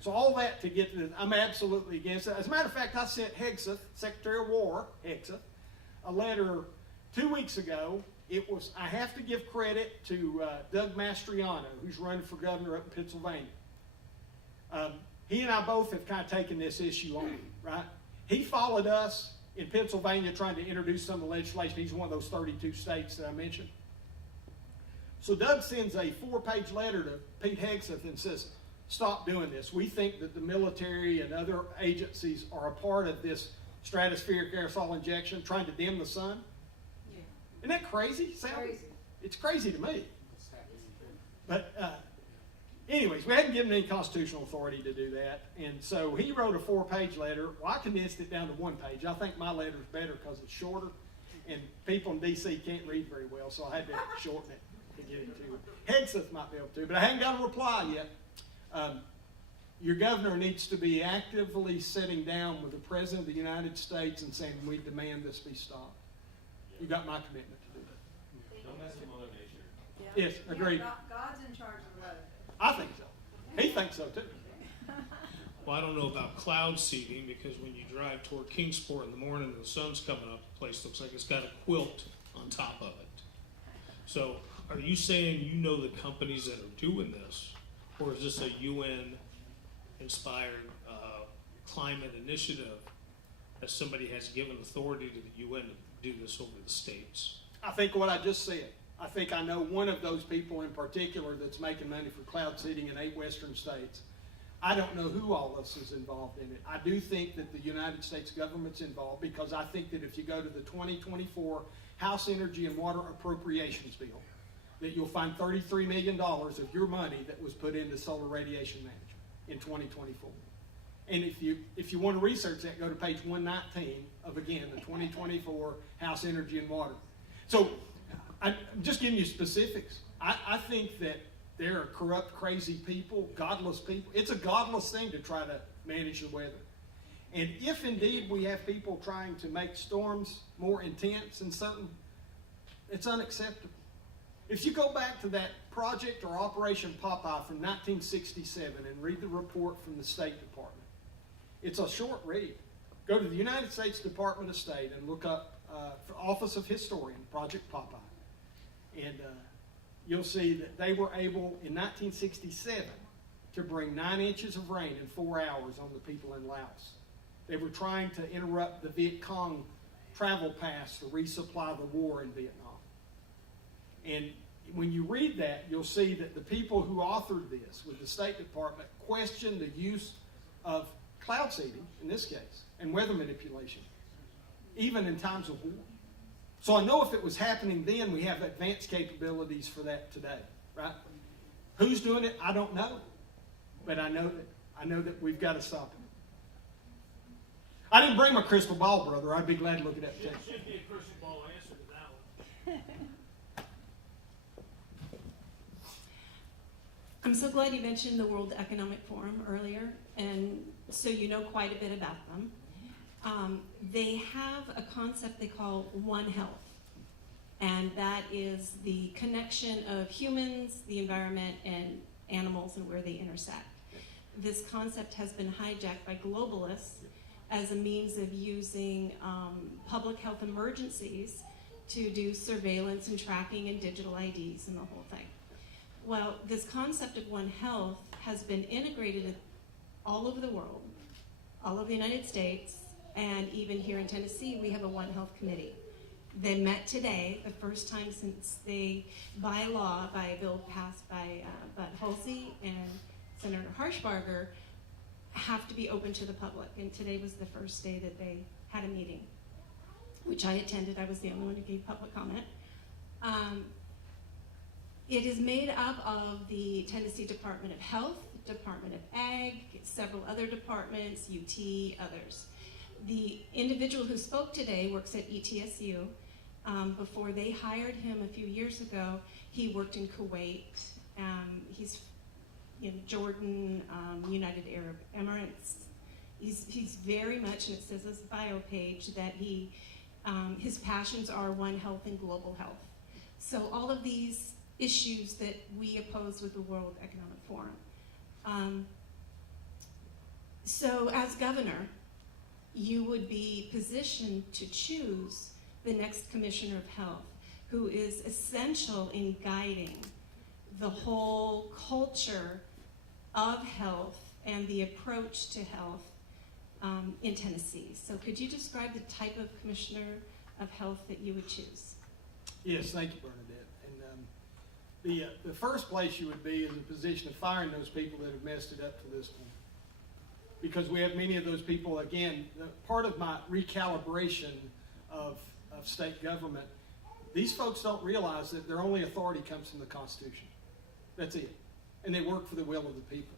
So all that to get to this, I'm absolutely against it. As a matter of fact, I sent Hegseth, Secretary of War, Hegseth, a letter 2 weeks ago. I have to give credit to Doug Mastriano, who's running for governor up in Pennsylvania. He and I both have kind of taken this issue on, right? He followed us in Pennsylvania trying to introduce some of the legislation. He's one of those 32 states that I mentioned. So Doug sends a 4-page letter to Pete Hegseth and says, stop doing this. We think that the military and other agencies are a part of this stratospheric aerosol injection, trying to dim the sun. Yeah. Isn't that crazy? Crazy. It's crazy to me. But anyways, we hadn't given any constitutional authority to do that. And so he wrote a 4-page letter. Well, I condensed it down to 1 page. I think my letter is better because it's shorter. And people in D.C. can't read very well, so I had to shorten it to get it to you. Hegseth might be able to, but I haven't got a reply yet. Your governor needs to be actively sitting down with the President of the United States and saying, we demand this be stopped. You got my commitment to do that. Don't mess with Mother Nature. Yeah. Yes, agreed. Yeah, God's in charge of the weather. I think so. He thinks so too. Well, I don't know about cloud seeding because when you drive toward Kingsport in the morning and the sun's coming up, the place looks like it's got a quilt on top of it. So are you saying you know the companies that are doing this? Or is this a UN-inspired climate initiative that somebody has given authority to the UN to do this over the states? I think what I just said. I think I know one of those people in particular that's making money for cloud seeding in 8 western states. I don't know who all else is involved in it. I do think that the United States government's involved because I think that if you go to the 2024 House Energy and Water Appropriations Bill, that you'll find $33 million of your money that was put into solar radiation management in 2024. And if you want to research that, go to page 119 of, again, the 2024 House Energy and Water. So I'm just giving you specifics. I think that there are corrupt, crazy people, godless people. It's a godless thing to try to manage the weather. And if indeed we have people trying to make storms more intense and certain, it's unacceptable. If you go back to that project or Operation Popeye from 1967 and read the report from the State Department, it's a short read. Go to the United States Department of State and look up Office of Historian, Project Popeye. And you'll see that they were able in 1967 to bring 9 inches of rain in 4 hours on the people in Laos. They were trying to interrupt the Viet Cong travel pass to resupply the war in Vietnam. And when you read that, you'll see that the people who authored this with the State Department questioned the use of cloud seeding, in this case, and weather manipulation, even in times of war. So I know if it was happening then, we have advanced capabilities for that today, right? Who's doing it? I don't know. But I know that we've got to stop it. I didn't bring my crystal ball, brother. I'd be glad to look at that too. There should be a crystal ball answer to that one. I'm so glad you mentioned the World Economic Forum earlier, and so you know quite a bit about them. They have a concept they call One Health, and that is the connection of humans, the environment, and animals and where they intersect. This concept has been hijacked by globalists as a means of using public health emergencies to do surveillance and tracking and digital IDs and the whole thing. Well, this concept of One Health has been integrated all over the world, all over the United States, and even here in Tennessee, we have a One Health Committee. They met today, the first time since they, by law, by a bill passed by Bud Halsey and Senator Harshbarger, have to be open to the public. And today was the first day that they had a meeting, which I attended. I was the only one who gave public comment. It is made up of the Tennessee Department of Health, Department of Ag, several other departments, UT, others. The individual who spoke today works at ETSU. Before they hired him a few years ago, he worked in Kuwait. He's in Jordan, United Arab Emirates. He's very much, and it says his bio page, that his passions are One Health and global health. So all of these issues that we oppose with the World Economic Forum. So as governor, you would be positioned to choose the next commissioner of health, who is essential in guiding the whole culture of health and the approach to health in Tennessee. So could you describe the type of commissioner of health that you would choose? Yes, thank you, Bernadette. And the first place you would be is in the position of firing those people that have messed it up to this point. Because we have many of those people, again, part of my recalibration of state government, these folks don't realize that their only authority comes from the Constitution. That's it. And they work for the will of the people.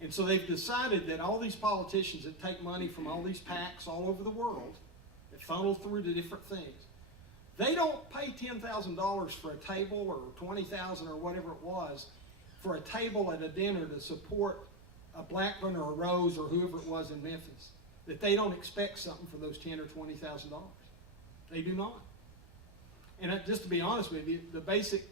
And so they've decided that all these politicians that take money from all these PACs all over the world, that funnel through to different things, they don't pay $10,000 for a table or $20,000 or whatever it was for a table at a dinner to support a Blackburn or a Rose or whoever it was in Memphis, that they don't expect something for those $10,000 or $20,000. They do not. And just to be honest with you, the basic,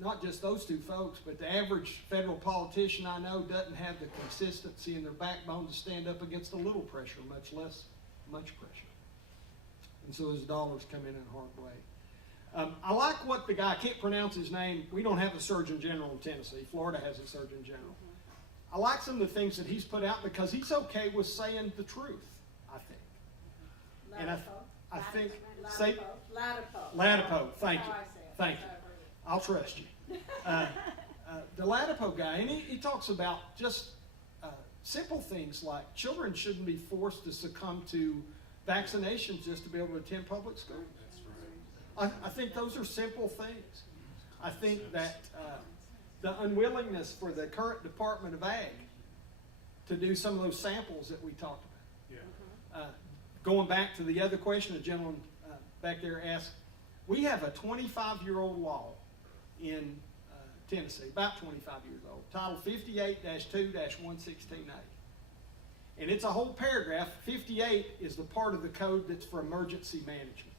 not just those two folks, but the average federal politician I know doesn't have the consistency in their backbone to stand up against a little pressure, much less much pressure. And so those dollars come in a hard way. I like what the guy, I can't pronounce his name, we don't have a Surgeon General in Tennessee. Florida has a Surgeon General. I like some of the things that he's put out because he's okay with saying the truth, I think. And I think, say, Latipo, thank you, thank you. I'll trust you. The Latipo guy, and he talks about just simple things like children shouldn't be forced to succumb to vaccinations just to be able to attend public school. I think those are simple things. I think that the unwillingness for the current Department of Ag to do some of those samples that we talked about. Going back to the other question the gentleman back there asked, we have a 25-year-old law in Tennessee, about 25 years old, Title 58-2-116A. And it's a whole paragraph. 58 is the part of the code that's for emergency management.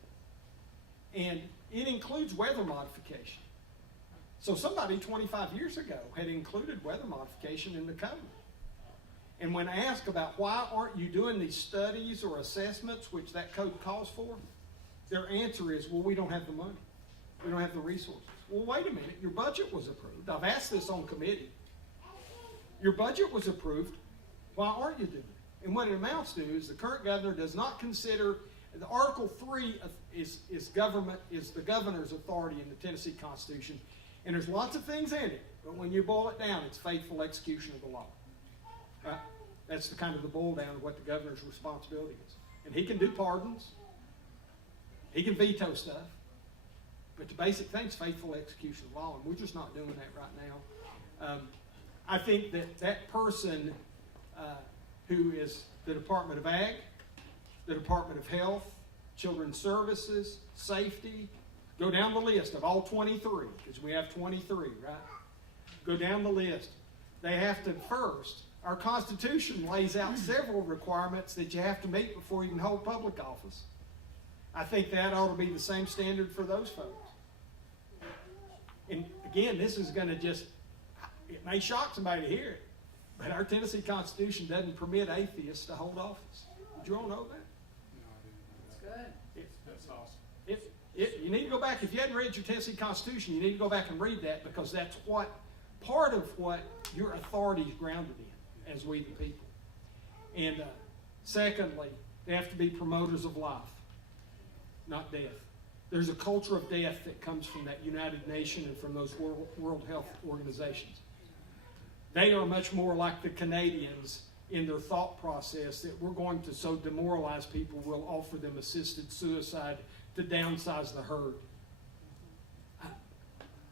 And it includes weather modification. So somebody 25 years ago had included weather modification in the code. And when asked about why aren't you doing these studies or assessments, which that code calls for, their answer is, well, we don't have the money. We don't have the resources. Well, wait a minute. Your budget was approved. I've asked this on committee. Your budget was approved. Why aren't you doing it? And what it amounts to is the current governor does not consider, the Article 3 is the governor's authority in the Tennessee Constitution. And there's lots of things in it, but when you boil it down, it's faithful execution of the law. Right? That's the kind of the boil down of what the governor's responsibility is. And he can do pardons. He can veto stuff. But the basic thing is faithful execution of law, and we're just not doing that right now. I think that person who is the Department of Ag, the Department of Health, Children's Services, Safety, go down the list of all 23, because we have 23, right? Go down the list. They have to first Our Constitution lays out several requirements that you have to meet before you can hold public office. I think that ought to be the same standard for those folks. And again, this is going to it may shock somebody to hear it, but our Tennessee Constitution doesn't permit atheists to hold office. Did you all know that? That's good. That's awesome. You need to go back, if you hadn't read your Tennessee Constitution, you need to go back and read that, because that's part of what your authority is grounded in as we the people. And secondly, they have to be promoters of life, not death. There's a culture of death that comes from that United Nations and from those World Health Organizations. They are much more like the Canadians in their thought process, that we're going to so demoralize people, we'll offer them assisted suicide to downsize the herd.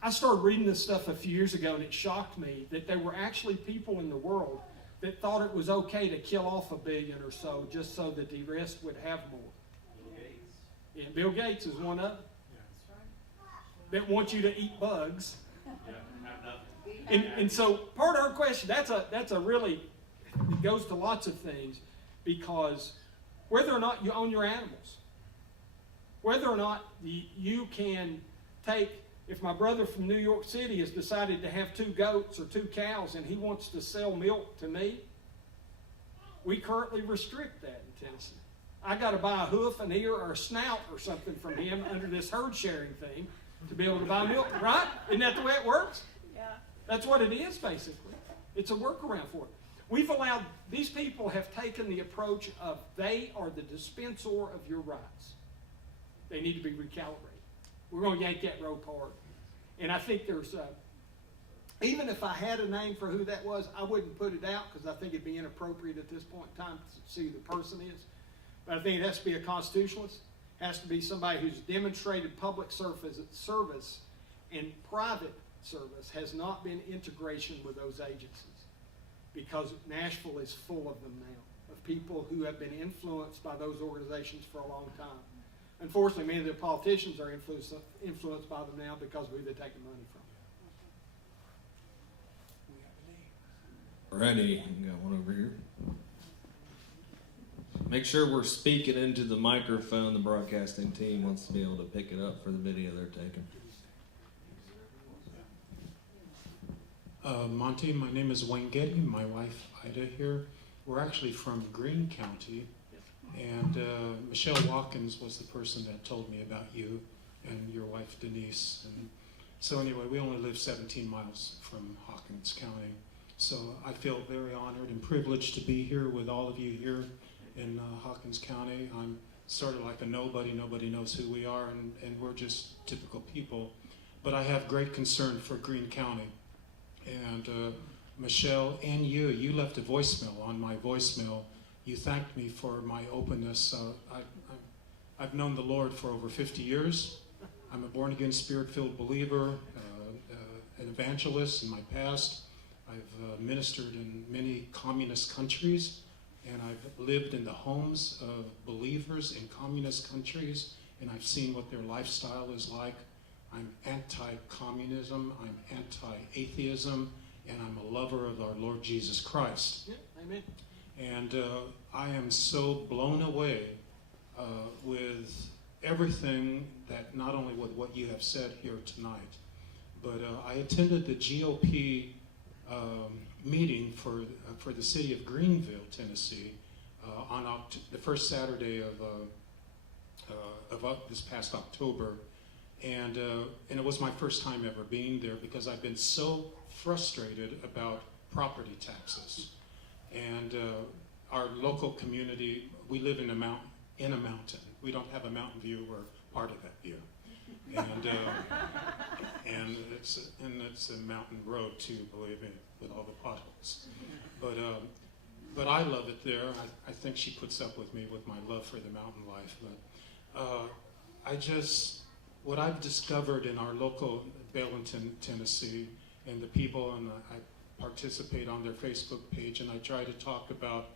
I started reading this stuff a few years ago, and it shocked me that there were actually people in the world that thought it was okay to kill off 1 billion or so just so that the rest would have more. Yeah, Bill Gates is one of them. That want you to eat bugs. And so part of her question, that's a really, it goes to lots of things, because whether or not you own your animals, whether or not you can take, if my brother from New York City has decided to have 2 goats or 2 cows and he wants to sell milk to me, we currently restrict that in Tennessee. I got to buy a hoof, an ear, or a snout or something from him under this herd sharing thing to be able to buy milk, right? Isn't that the way it works? Yeah. That's what it is, basically. It's a workaround for it. We've allowed, these people have taken the approach of they are the dispensor of your rights. They need to be recalibrated. We're going to yank that rope hard. And I think there's, even if I had a name for who that was, I wouldn't put it out, because I think it'd be inappropriate at this point in time to see who the person is. But I think it has to be a constitutionalist, has to be somebody who's demonstrated public service and private service, has not been integration with those agencies, because Nashville is full of them now, of people who have been influenced by those organizations for a long time. Unfortunately, many of the politicians are influenced by them now because of who they're taking money from. Ready? Got one over here. Make sure we're speaking into the microphone. The broadcasting team wants to be able to pick it up for the video they're taking. Monty, my name is Wayne Getty, my wife Ida here. We're actually from Greene County, and Michelle Watkins was the person that told me about you and your wife Denise. And so anyway, we only live 17 miles from Hawkins County. So I feel very honored and privileged to be here with all of you here in Hawkins County. I'm sort of like a nobody. Nobody knows who we are, and we're just typical people. But I have great concern for Greene County. And Michelle and you left a voicemail on my voicemail. You thanked me for my openness. I've known the Lord for over 50 years. I'm a born-again, spirit-filled believer, an evangelist in my past. I've ministered in many communist countries, and I've lived in the homes of believers in communist countries, and I've seen what their lifestyle is like. I'm anti-communism, I'm anti-atheism, and I'm a lover of our Lord Jesus Christ. Yeah, amen. And I am so blown away with everything that, not only with what you have said here tonight, but I attended the GOP meeting for the city of Greenville, Tennessee, on the first Saturday of this past October. And it was my first time ever being there, because I've been so frustrated about property taxes. And our local community, we live in a mountain. We don't have a mountain view, we're part of that view. And it's a mountain road too, believe me, with all the potholes. But I love it there. I think she puts up with me with my love for the mountain life. But what I've discovered in our local Bellinton, Tennessee, and the people, and I participate on their Facebook page, and I try to talk about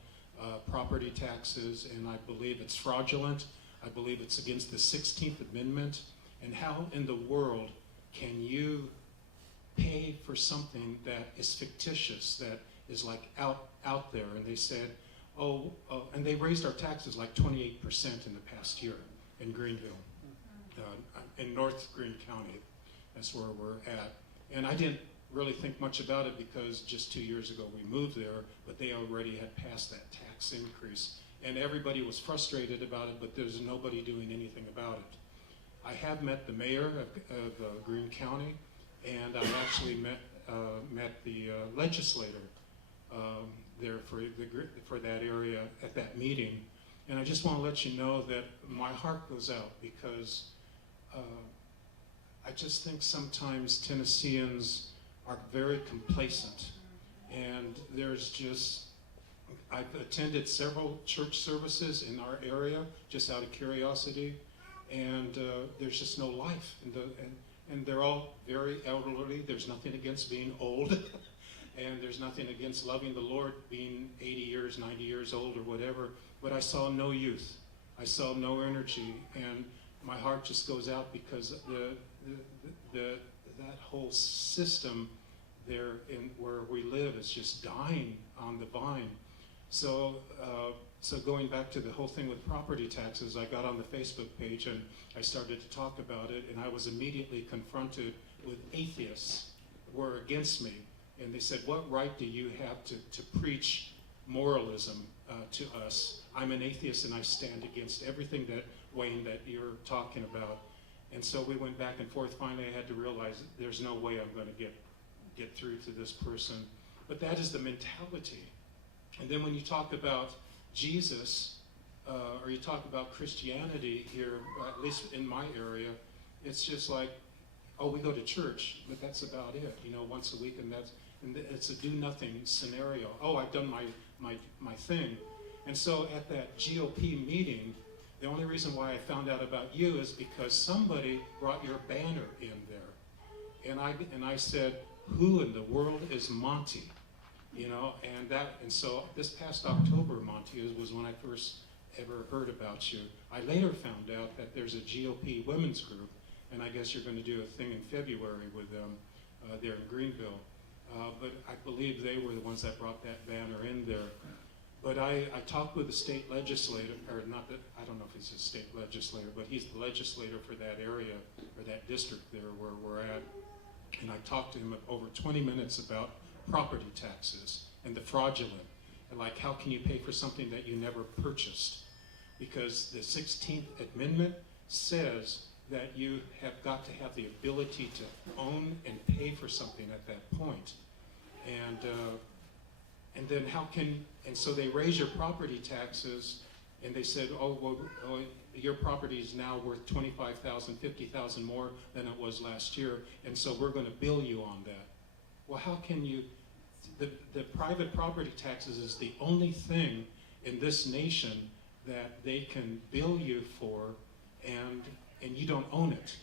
property taxes, and I believe it's fraudulent. I believe it's against the 16th Amendment. And how in the world can you pay for something that is fictitious, that is like out there, and they said, and they raised our taxes like 28% in the past year in Greenville, in North Greene County. That's where we're at. And I didn't really think much about it because just 2 years ago we moved there, but they already had passed that tax increase. And everybody was frustrated about it, but there's nobody doing anything about it. I have met the mayor of Greene County, and I actually met the legislator there for that area at that meeting. And I just want to let you know that my heart goes out because I just think sometimes Tennesseans are very complacent, and I've attended several church services in our area just out of curiosity, and there's just no life. And they're all very elderly. There's nothing against being old, and there's nothing against loving the Lord, being 80 years, 90 years old or whatever, but I saw no youth. I saw no energy, and my heart just goes out because that whole system there where we live is just dying on the vine. So going back to the whole thing with property taxes, I got on the Facebook page and I started to talk about it, and I was immediately confronted with atheists who were against me. And they said, what right do you have to preach moralism to us? I'm an atheist and I stand against everything that, Wayne, that you're talking about. And so we went back and forth. Finally, I had to realize that there's no way I'm going to get through to this person. But that is the mentality. And then when you talk about Jesus, or you talk about Christianity here, at least in my area, it's just like, oh, we go to church, but that's about it, once a week, and it's a do-nothing scenario. Oh, I've done my thing. And so at that GOP meeting, the only reason why I found out about you is because somebody brought your banner in there. And I said, who in the world is Monty? And so this past October, Monty, was when I first ever heard about you. I later found out that there's a GOP women's group, and I guess you're going to do a thing in February with them there in Greenville. But I believe they were the ones that brought that banner in there. But I talked with the state legislator, or not that, I don't know if he's a state legislator, but he's the legislator for that area, or that district there where we're at. And I talked to him over 20 minutes about property taxes and the fraudulent, and like, how can you pay for something that you never purchased? Because the 16th Amendment says that you have got to have the ability to own and pay for something at that point. And then and so they raise your property taxes, and they said, your property is now worth $25,000, $50,000 more than it was last year, and so we're going to bill you on that. Well, how can you, the private property taxes is the only thing in this nation that they can bill you for, and you don't own it.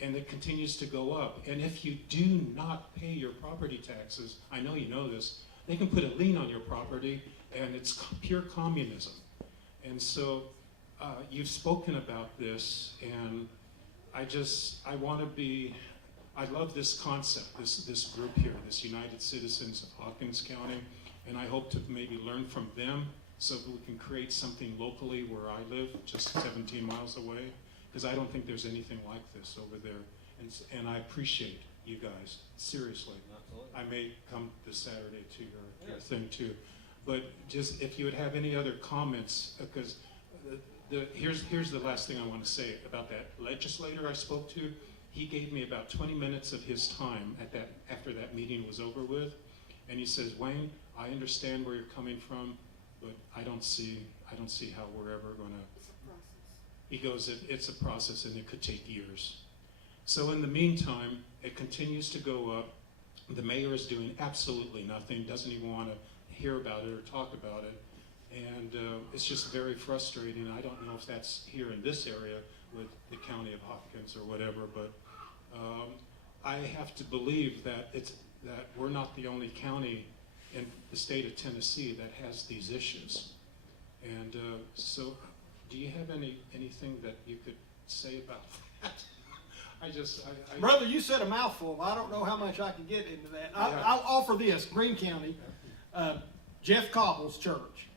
And it continues to go up. And if you do not pay your property taxes, I know you know this, they can put a lien on your property, and it's pure communism. And so you've spoken about this, and I love this concept, this group here, this United Citizens of Hawkins County, and I hope to maybe learn from them so that we can create something locally where I live, just 17 miles away, because I don't think there's anything like this over there. And I appreciate you guys, seriously. Absolutely. I may come this Saturday to your thing too. But just if you would have any other comments, because here's the last thing I want to say about that legislator I spoke to. He gave me about 20 minutes of his time after that meeting was over with, and he says, Wayne, I understand where you're coming from, but I don't see how we're ever going to. It's a process. He goes, it's a process, and it could take years. So in the meantime, it continues to go up. The mayor is doing absolutely nothing, doesn't even want to hear about it or talk about it. And it's just very frustrating. I don't know if that's here in this area with the county of Hopkins or whatever, but I have to believe that we're not the only county in the state of Tennessee that has these issues. And so do you have anything that you could say about that? Brother, you said a mouthful. I don't know how much I can get into that. Yeah. I'll offer this. Greene County, Jeff Cobble's church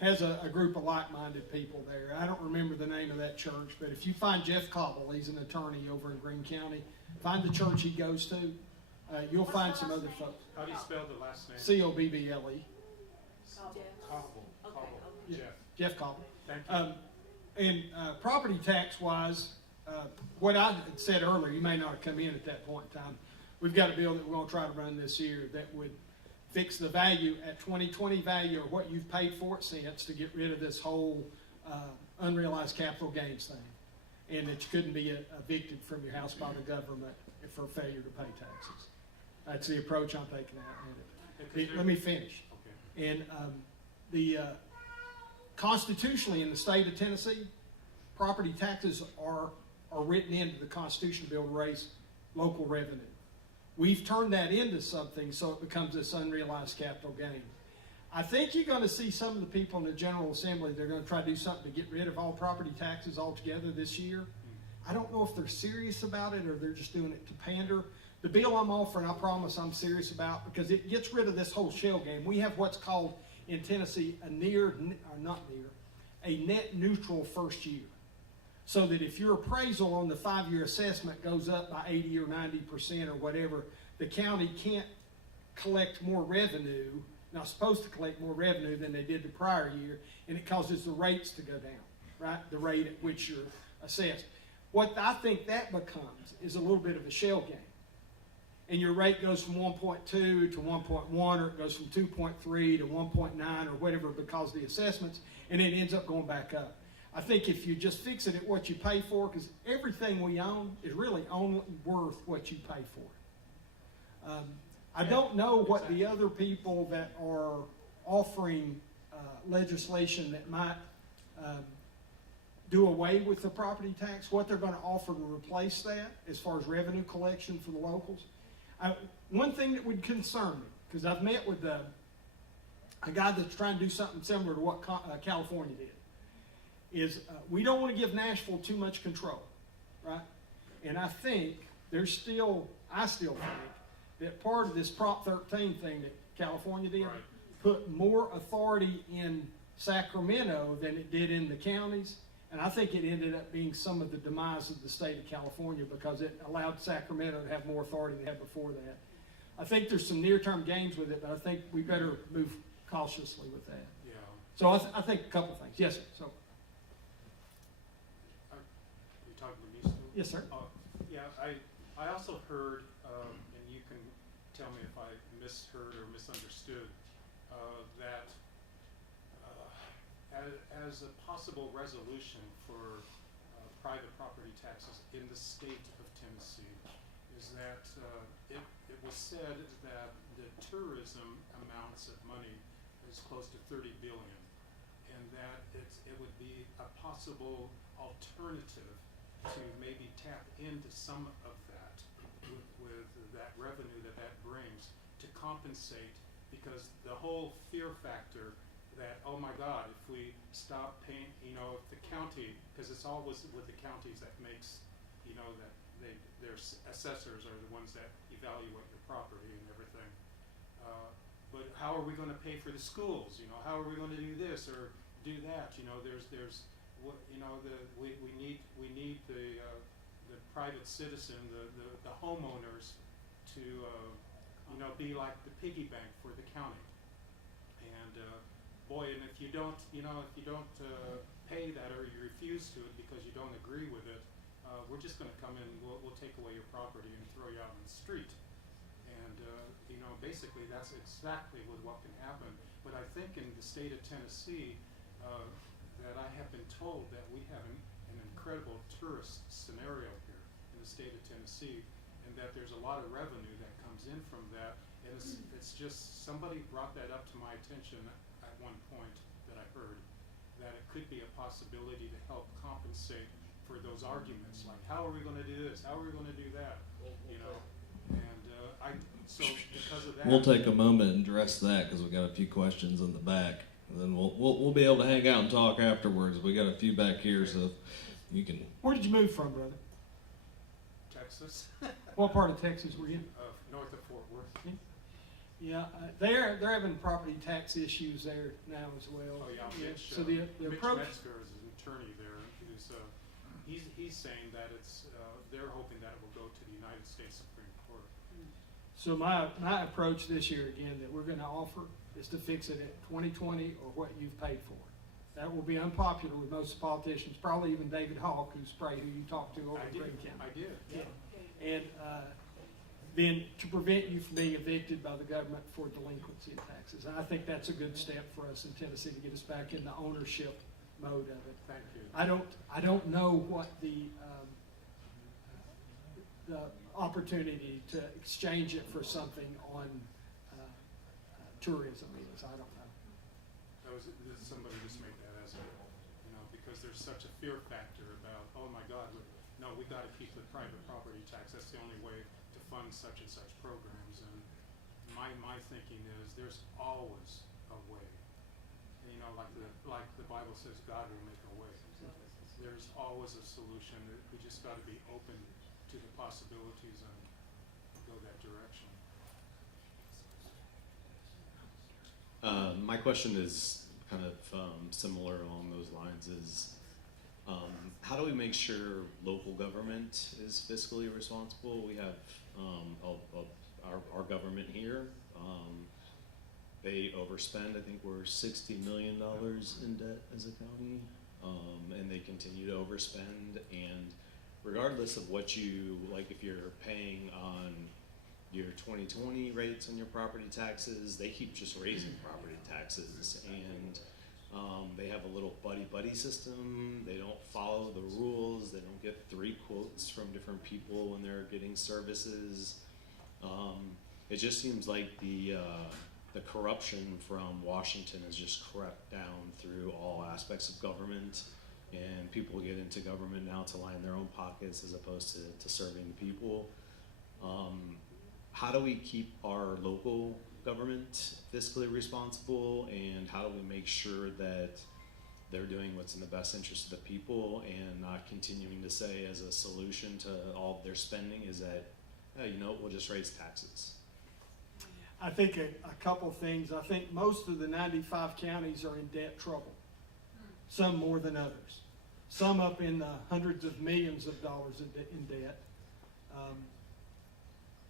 has a group of like-minded people there. I don't remember the name of that church, but if you find Jeff Cobble, he's an attorney over in Greene County, find the church he goes to, you'll find some other folks. How do you spell the last name? Cobble. Cobble. Yeah. Jeff. Jeff Cobble. Thank you. And property tax-wise, what I had said earlier, you may not have come in at that point in time. We've got a bill that we're going to try to run this year that would fix the value at 2020 value or what you've paid for it since to get rid of this whole unrealized capital gains thing, and that you couldn't be evicted from your house by the government for failure to pay taxes. That's the approach I'm taking out at it. Let me finish. Okay. And the constitutionally in the state of Tennessee, property taxes are written into the Constitution to be able to raise local revenue. We've turned that into something so it becomes this unrealized capital gain. I think you're going to see some of the people in the General Assembly, they're going to try to do something to get rid of all property taxes altogether this year. I don't know if they're serious about it or they're just doing it to pander. The bill I'm offering, I promise I'm serious about, because it gets rid of this whole shell game. We have what's called in Tennessee a net neutral first year. So that if your appraisal on the 5-year assessment goes up by 80 or 90% or whatever, the county can't collect more revenue, not supposed to collect more revenue than they did the prior year, and it causes the rates to go down, right? The rate at which you're assessed. What I think that becomes is a little bit of a shell game. And your rate goes from 1.2 to 1.1, or it goes from 2.3 to 1.9 or whatever because of the assessments, and it ends up going back up. I think if you just fix it at what you pay for, because everything we own is really only worth what you pay for it. I don't know what the other people that are offering legislation that might do away with the property tax, what they're going to offer to replace that as far as revenue collection for the locals. One thing that would concern me, because I've met with a guy that's trying to do something similar to what California did, is we don't want to give Nashville too much control, right? And I think I still think that part of this Prop 13 thing that California did put more authority in Sacramento than it did in the counties. And I think it ended up being some of the demise of the state of California because it allowed Sacramento to have more authority than it had before that. I think there's some near-term gains with it, but I think we better move cautiously with that. Yeah. So I think a couple things. Yes, sir. So. Are you talking to me still? Yes, sir. Yeah, I also heard, and you can tell me if I misheard or misunderstood, that as a possible resolution for private property taxes in the state of Tennessee is that it was said that the tourism amounts of money is close to $30 billion, and that it would be a possible alternative to maybe tap into some of that with that revenue that brings to compensate, because the whole fear factor that, oh my God, if we stop paying, if the county, because it's always with the counties that makes, that their assessors are the ones that evaluate your property and everything. But how are we going to pay for the schools? How are we going to do this or do that? We need the private citizen, the homeowners to be like the piggy bank for the county. And and if you don't pay that or you refuse to it because you don't agree with it, we're just going to come in. We'll take away your property and throw you out on the street. And basically that's exactly what can happen. But I think in the state of Tennessee, that I have been told that we have an incredible tourist scenario here in the state of Tennessee, and that there's a lot of revenue that comes in from that. And it's just somebody brought that up to my attention at one point that I heard, that it could be a possibility to help compensate for those arguments, like how are we going to do this? How are we going to do that? And so because of that, we'll take a moment and address that because we got a few questions in the back. And then we'll be able to hang out and talk afterwards. We got a few back here, so you can. Where did you move from, brother? Texas, What part of Texas were you in? north of Fort Worth. Yeah, they're having property tax issues there now as well. Oh, yeah, Mitch, So the Mitch approach. Metzger is an attorney there, he's saying that they're hoping that it will go to the United States Supreme Court. So my approach this year, again, that we're gonna offer is to fix it at 2020 or what you've paid for. That will be unpopular with most politicians, probably even David Hawk, who you talked to over in Green County. I did. Yeah. And then to prevent you from being evicted by the government for delinquency of taxes. And I think that's a good step for us in Tennessee to get us back in the ownership mode of it. Thank you. I don't know what the opportunity to exchange it for something on tourism is. I don't know. Somebody just made that as a, because there's such a fear factor about, oh my God, no, we got to keep the private property tax. That's the only way to fund such and such programs. And my thinking is there's always a way. And, like the Bible says, God will make a way. There's always a solution. We just got to be open to the possibilities and go that direction. My question is kind of similar along those lines is how do we make sure local government is fiscally responsible? We have our government here. They overspend. I think we're $60 million in debt as a county, and they continue to overspend. And regardless of what you, like if you're paying on your 2020 rates on your property taxes, they keep just raising property taxes, and they have a little buddy system. They don't follow the rules. They don't get 3 quotes from different people when they're getting services. It just seems like the corruption from Washington has just crept down through all aspects of government, and people get into government now to line their own pockets as opposed to serving the people. How do we keep our local government fiscally responsible, and how do we make sure that they're doing what's in the best interest of the people and not continuing to say as a solution to all of their spending is that, we'll just raise taxes? I think a couple things. I think most of the 95 counties are in debt trouble, some more than others. Some up in the hundreds of millions of dollars in debt,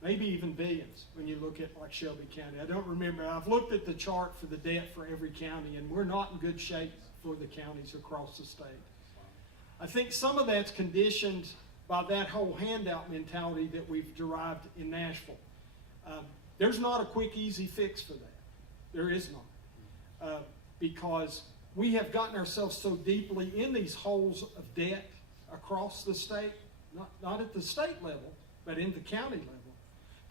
maybe even billions when you look at like Shelby County. I don't remember. I've looked at the chart for the debt for every county, and we're not in good shape for the counties across the state. I think some of that's conditioned by that whole handout mentality that we've derived in Nashville. There's not a quick, easy fix for that. There is not. Because we have gotten ourselves so deeply in these holes of debt across the state, not at the state level, but in the county level,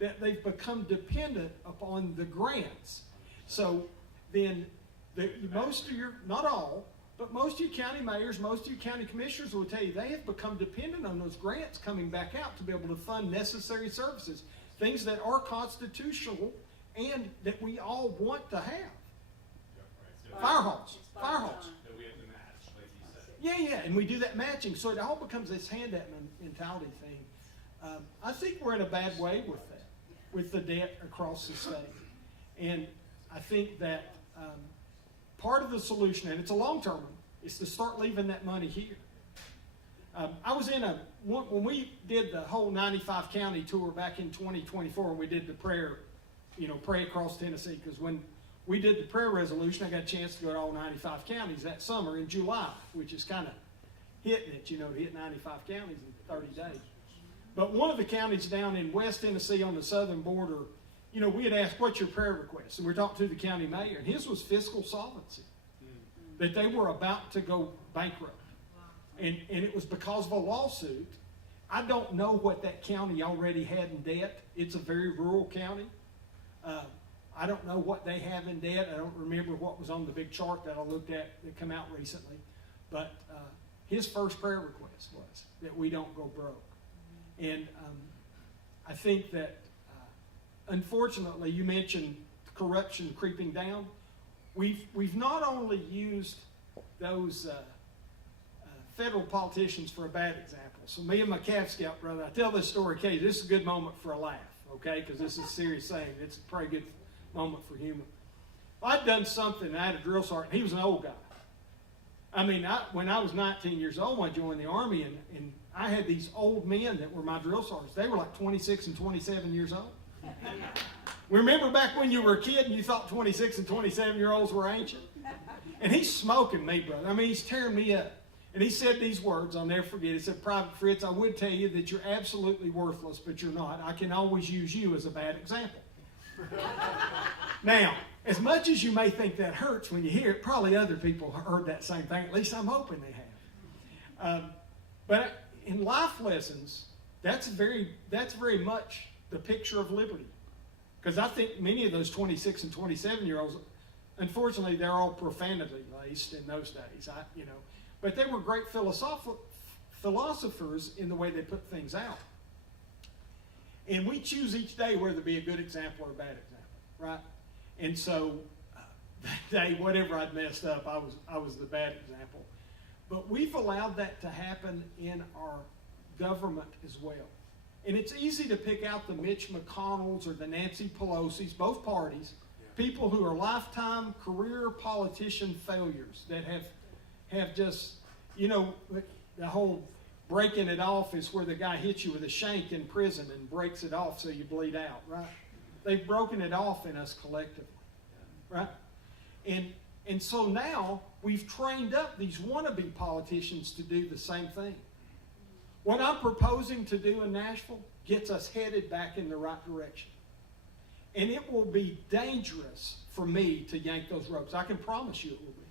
that they've become dependent upon the grants. So then most of your, not all, but most of your county mayors, most of your county commissioners will tell you they have become dependent on those grants coming back out to be able to fund necessary services, things that are constitutional and that we all want to have. Fire halls. That we have to match, like you said. Yeah, and we do that matching, so it all becomes this handout mentality thing. I think we're in a bad way with that, with the debt across the state. And I think that part of the solution, and it's a long-term one, is to start leaving that money here. I was in when we did the whole 95 county tour back in 2024, and we did the prayer, pray across Tennessee, because when we did the prayer resolution, I got a chance to go to all 95 counties that summer in July, which is kind of hitting it, to hit 95 counties in 30 days. But one of the counties down in West Tennessee on the southern border, we had asked, what's your prayer request? And we talked to the county mayor, and his was fiscal solvency, that they were about to go bankrupt. And it was because of a lawsuit. I don't know what that county already had in debt. It's a very rural county. I don't know what they have in debt. I don't remember what was on the big chart that I looked at that came out recently. But his first prayer request was that we don't go broke. And I think that, unfortunately, you mentioned corruption creeping down. We've not only used those federal politicians for a bad example. So me and my Calf Scout brother, I tell this story occasionally. This is a good moment for a laugh, okay? Because this is a serious thing. It's probably good moment for humor. I'd done something, I had a drill sergeant, he was an old guy. I mean, when I was 19 years old, I joined the Army, and I had these old men that were my drill sergeants. They were like 26 and 27 years old. Remember back when you were a kid and you thought 26 and 27-year-olds were ancient? And he's smoking me, brother. I mean, he's tearing me up. And he said these words, I'll never forget. He said, Private Fritts, I would tell you that you're absolutely worthless, but you're not. I can always use you as a bad example. Now, as much as you may think that hurts when you hear it, probably other people heard that same thing. At least I'm hoping they have. But in life lessons, that's very much the picture of liberty. Because I think many of those 26 and 27-year-olds, unfortunately, they're all profanity laced in those days. But they were great philosophers in the way they put things out. And we choose each day whether to be a good example or a bad example, right? And so that day, whatever I'd messed up, I was the bad example. But we've allowed that to happen in our government as well. And it's easy to pick out the Mitch McConnells or the Nancy Pelosi's, both parties, people who are lifetime career politician failures that have just, the whole breaking it off is where the guy hits you with a shank in prison and breaks it off so you bleed out, right? They've broken it off in us collectively, right? And so now we've trained up these wannabe politicians to do the same thing. What I'm proposing to do in Nashville gets us headed back in the right direction. And it will be dangerous for me to yank those ropes. I can promise you it will be.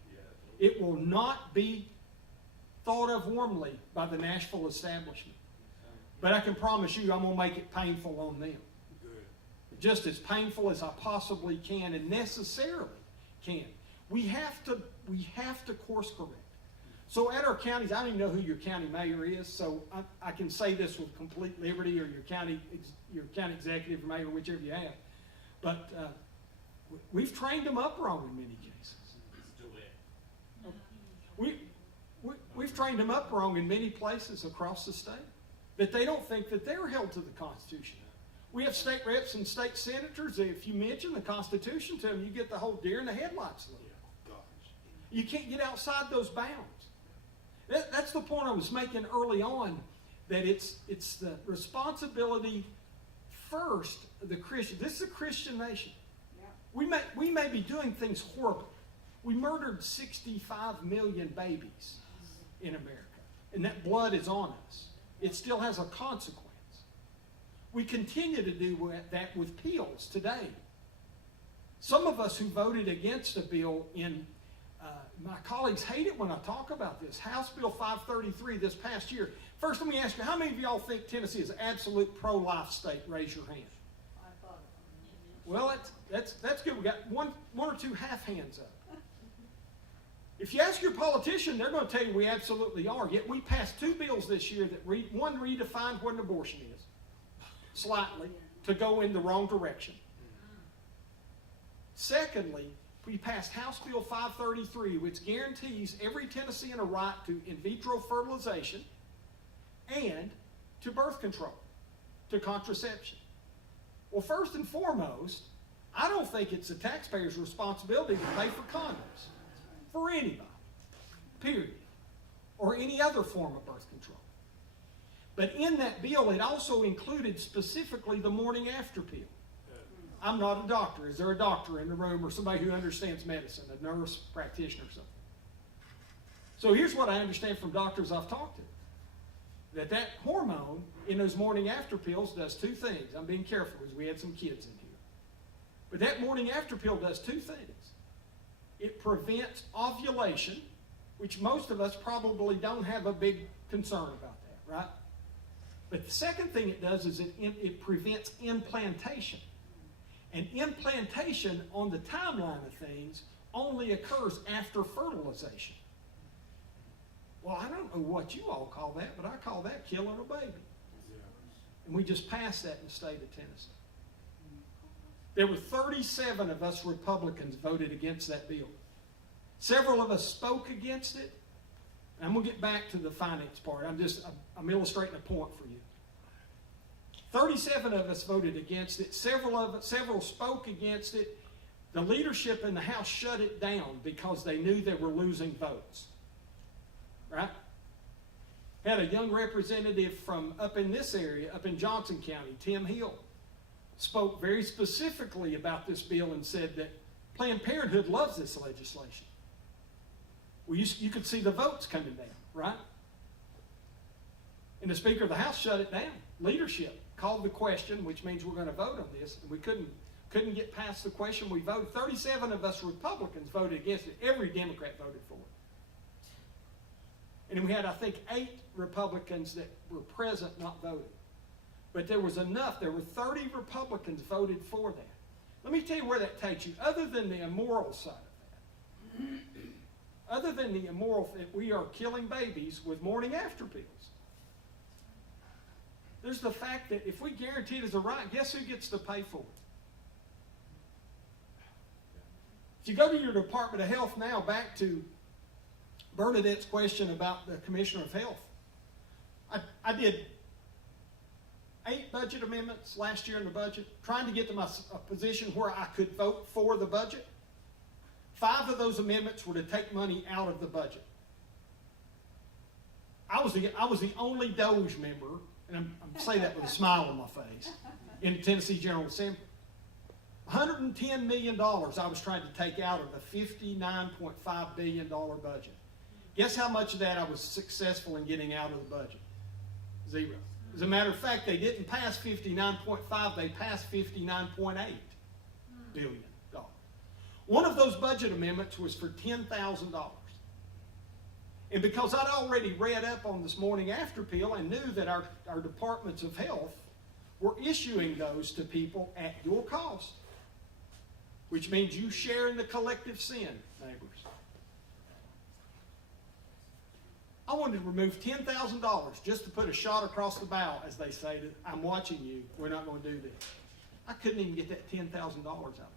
It will not be thought of warmly by the Nashville establishment. But I can promise you I'm going to make it painful on them. Just as painful as I possibly can and necessarily can. We have to course correct. So at our counties, I don't even know who your county mayor is, so I can say this with complete liberty, or your county executive or mayor, whichever you have. But we've trained them up wrong in many cases. We've trained them up wrong in many places across the state, that they don't think that they're held to the Constitution. We have state reps and state senators. If you mention the Constitution to them, you get the whole deer in the headlights look. You can't get outside those bounds. That's the point I was making early on, that it's the responsibility first of the Christian. This is a Christian nation. Yeah. We may be doing things horribly. We murdered 65 million babies in America, and that blood is on us. It still has a consequence. We continue to do that with pills today. Some of us who voted against a bill my colleagues hate it when I talk about this. House Bill 533 this past year. First, let me ask you, how many of y'all think Tennessee is an absolute pro-life state? Raise your hand. Well, that's good. We got one or two half hands up. If you ask your politician, they're going to tell you we absolutely are. Yet we passed two bills this year that one redefined what an abortion is, slightly, to go in the wrong direction. Secondly, we passed House Bill 533, which guarantees every Tennessean a right to in vitro fertilization and to birth control, to contraception. Well, first and foremost, I don't think it's the taxpayer's responsibility to pay for condoms for anybody, period, or any other form of birth control. But in that bill, it also included specifically the morning after pill. I'm not a doctor. Is there a doctor in the room or somebody who understands medicine, a nurse, practitioner, or something? So here's what I understand from doctors I've talked to. That hormone in those morning after pills does two things. I'm being careful because we had some kids in here. But that morning after pill does two things. It prevents ovulation, which most of us probably don't have a big concern about that, right? But the second thing it does is it prevents implantation. And implantation on the timeline of things only occurs after fertilization. Well, I don't know what you all call that, but I call that killing a baby. And we just passed that in the state of Tennessee. There were 37 of us Republicans voted against that bill. Several of us spoke against it. And I'm going to get back to the finance part. I'm illustrating a point for you. 37 of us voted against it. Several spoke against it. The leadership in the House shut it down because they knew they were losing votes. Right? Had a young representative from up in this area, up in Johnson County, Tim Hill, spoke very specifically about this bill and said that Planned Parenthood loves this legislation. Well, you could see the votes coming down, right? And the Speaker of the House shut it down. Leadership called the question, which means we're going to vote on this, and we couldn't get past the question. We voted. 37 of us Republicans voted against it. Every Democrat voted for it. And we had, I think, 8 Republicans that were present not voting. But there was enough. There were 30 Republicans voted for that. Let me tell you where that takes you. Other than the immoral side of that, other than the immoral that we are killing babies with morning after pills, there's the fact that if we guarantee it as a right, guess who gets to pay for it? If you go to your Department of Health now, back to Bernadette's question about the Commissioner of Health. I did 8 budget amendments last year in the budget, trying to get to a position where I could vote for the budget. 5 of those amendments were to take money out of the budget. I was the only Doge member, and I'm saying that with a smile on my face, in the Tennessee General Assembly. $110 million I was trying to take out of the $59.5 billion budget. Guess how much of that I was successful in getting out of the budget? 0. As a matter of fact, they didn't pass 59.5, they passed $59.8 billion. One of those budget amendments was for $10,000. And because I'd already read up on this morning after pill and knew that our departments of health were issuing those to people at your cost, which means you share in the collective sin, neighbors. I wanted to remove $10,000 just to put a shot across the bow, as they say, that I'm watching you, we're not going to do this. I couldn't even get that $10,000 out of that.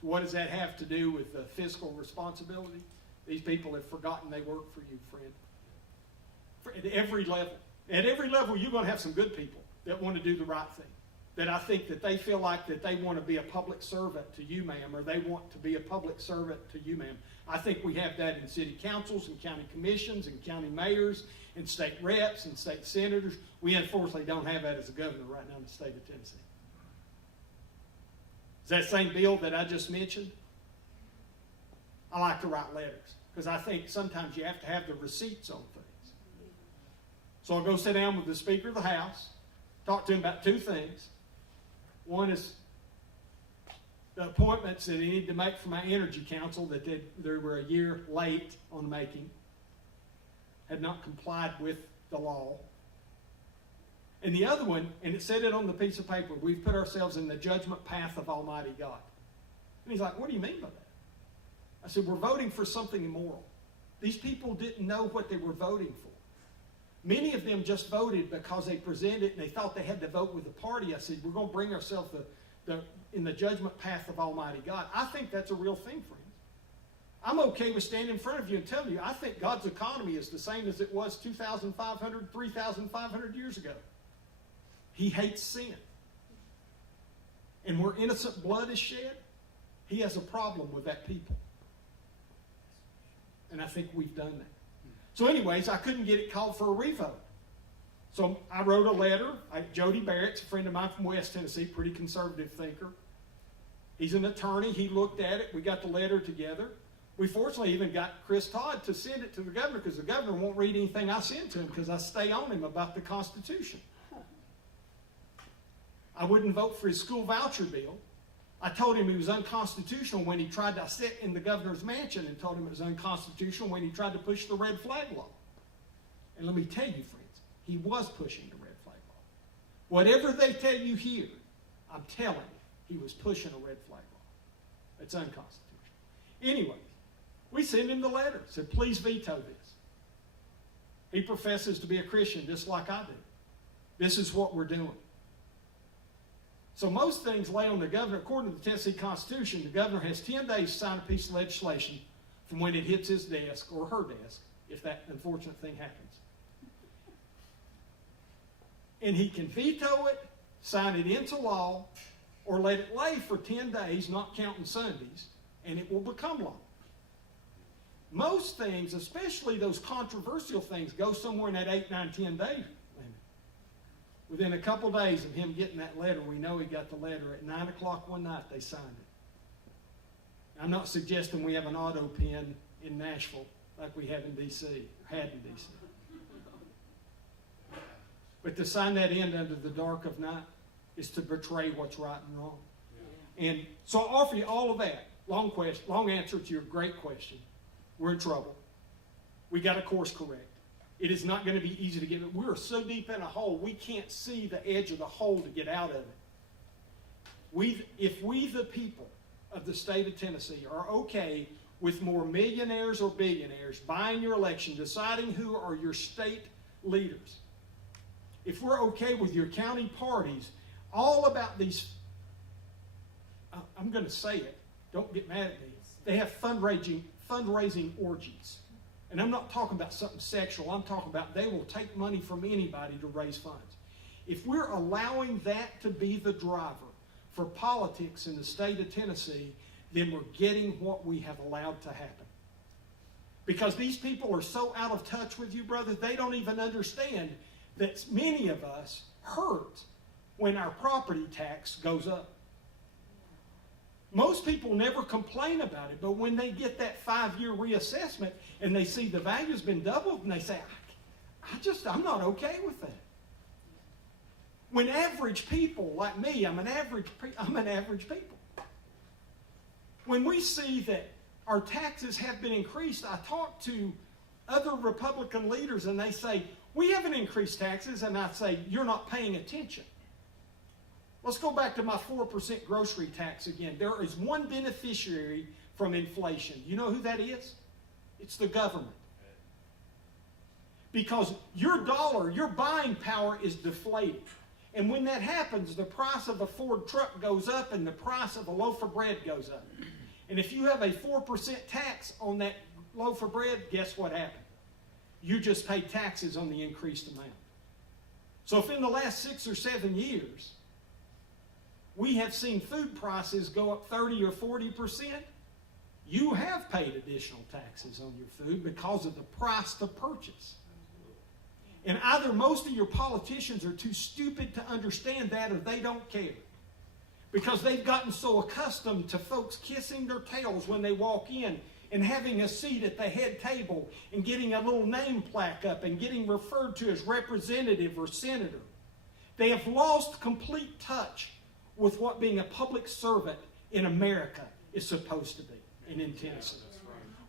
So what does that have to do with fiscal responsibility? These people have forgotten they work for you, friend. At every level. At every level, you're going to have some good people that want to do the right thing. That I think that they feel like that they want to be a public servant to you, ma'am, or they want to be a public servant to you, ma'am. I think we have that in city councils and county commissions and county mayors and state reps and state senators. We unfortunately don't have that as a governor right now in the state of Tennessee. Is that same bill that I just mentioned? I like to write letters because I think sometimes you have to have the receipts on things. So I'll go sit down with the Speaker of the House, talk to him about 2 things. One is the appointments that he needed to make for my Energy Council that they were a year late on making, had not complied with the law. And the other one, and it said it on the piece of paper, we've put ourselves in the judgment path of Almighty God. And he's like, what do you mean by that? I said, we're voting for something immoral. These people didn't know what they were voting for. Many of them just voted because they presented and they thought they had to vote with the party. I said, we're going to bring ourselves in the judgment path of Almighty God. I think that's a real thing, friends. I'm okay with standing in front of you and telling you, I think God's economy is the same as it was 2,500, 3,500 years ago. He hates sin. And where innocent blood is shed, he has a problem with that people. And I think we've done that. So anyways, I couldn't get it called for a revote. So I wrote a letter. Jody Barrett's a friend of mine from West Tennessee, pretty conservative thinker. He's an attorney. He looked at it. We got the letter together. We fortunately even got Chris Todd to send it to the governor because the governor won't read anything I send to him because I stay on him about the Constitution. I wouldn't vote for his school voucher bill. I told him he was unconstitutional when he tried to sit in the governor's mansion and told him it was unconstitutional when he tried to push the red flag law. And let me tell you, friends, he was pushing the red flag law. Whatever they tell you here, I'm telling you, he was pushing a red flag law. It's unconstitutional. Anyway, we sent him the letter, said, please veto this. He professes to be a Christian just like I do. This is what we're doing. So most things lay on the governor. According to the Tennessee Constitution, the governor has 10 days to sign a piece of legislation from when it hits his desk or her desk, if that unfortunate thing happens. And he can veto it, sign it into law, or let it lay for 10 days, not counting Sundays, and it will become law. Most things, especially those controversial things, go somewhere in that 8, 9, 10 day limit. Within a couple days of him getting that letter, we know he got the letter. At 9 o'clock one night, they signed it. I'm not suggesting we have an auto pen in Nashville like we have in D.C., or had in D.C. But to sign that in under the dark of night is to betray what's right and wrong. Yeah. And so I offer you all of that. Long answer to your great question. We're in trouble. We got to course correct. It is not going to be easy to get it. We're so deep in a hole, we can't see the edge of the hole to get out of it. If we, the people of the state of Tennessee, are okay with more millionaires or billionaires buying your election, deciding who are your state leaders, if we're okay with your county parties, all about these, I'm going to say it, don't get mad at me, they have fundraising orgies. And I'm not talking about something sexual. I'm talking about they will take money from anybody to raise funds. If we're allowing that to be the driver for politics in the state of Tennessee, then we're getting what we have allowed to happen. Because these people are so out of touch with you, brother, they don't even understand that many of us hurt when our property tax goes up. Most people never complain about it, but when they get that 5-year reassessment and they see the value's been doubled, and they say, I'm not okay with that. When average people like me, I'm an average people. When we see that our taxes have been increased, I talk to other Republican leaders and they say, we haven't increased taxes, and I say, you're not paying attention. Let's go back to my 4% grocery tax again. There is one beneficiary from inflation. You know who that is? It's the government. Because your dollar, your buying power is deflated. And when that happens, the price of a Ford truck goes up and the price of a loaf of bread goes up. And if you have a 4% tax on that loaf of bread, guess what happened? You just pay taxes on the increased amount. So if in the last 6 or 7 years, we have seen food prices go up 30 or 40%, you have paid additional taxes on your food because of the price to purchase. And either most of your politicians are too stupid to understand that, or they don't care. Because they've gotten so accustomed to folks kissing their tails when they walk in and having a seat at the head table and getting a little name plaque up and getting referred to as representative or senator. They have lost complete touch with what being a public servant in America is supposed to be and in Tennessee.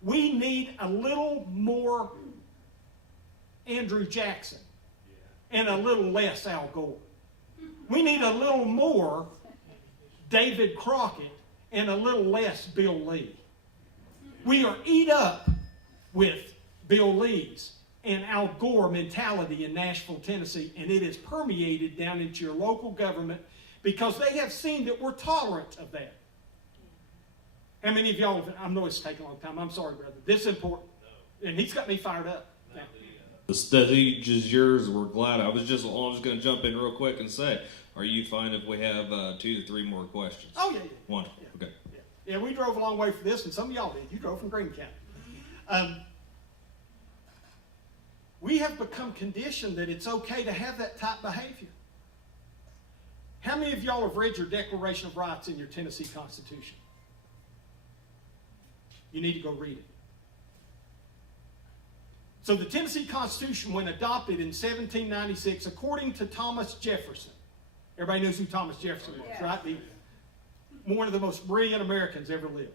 We need a little more Andrew Jackson and a little less Al Gore. We need a little more David Crockett and a little less Bill Lee. We are eat up with Bill Lee's and Al Gore mentality in Nashville, Tennessee, and it is permeated down into your local government because they have seen that we're tolerant of that. How many of y'all, I know it's taking a long time, I'm sorry, brother. This is important. And he's got me fired up. Now. The stage is yours. We're glad. I was just going to jump in real quick and say, are you fine if we have 2 to 3 more questions? Oh, yeah. Wonderful. Yeah. Okay. Yeah, we drove a long way for this, and some of y'all did. You drove from Green County. We have become conditioned that it's okay to have that type behavior. How many of y'all have read your Declaration of Rights in your Tennessee Constitution? You need to go read it. So the Tennessee Constitution, when adopted in 1796, according to Thomas Jefferson, everybody knows who Thomas Jefferson was, right? One of the most brilliant Americans ever lived.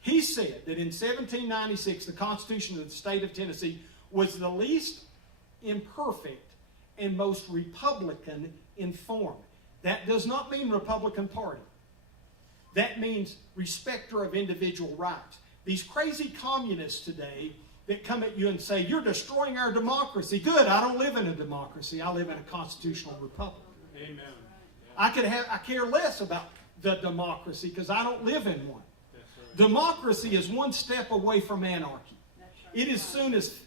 He said that in 1796, the Constitution of the state of Tennessee was the least imperfect and most Republican in form. That does not mean Republican Party. That means respecter of individual rights. These crazy communists today that come at you and say, you're destroying our democracy. Good, I don't live in a democracy. I live in a constitutional republic. Amen. I care less about the democracy because I don't live in one. Right. Democracy is one step away from anarchy. It is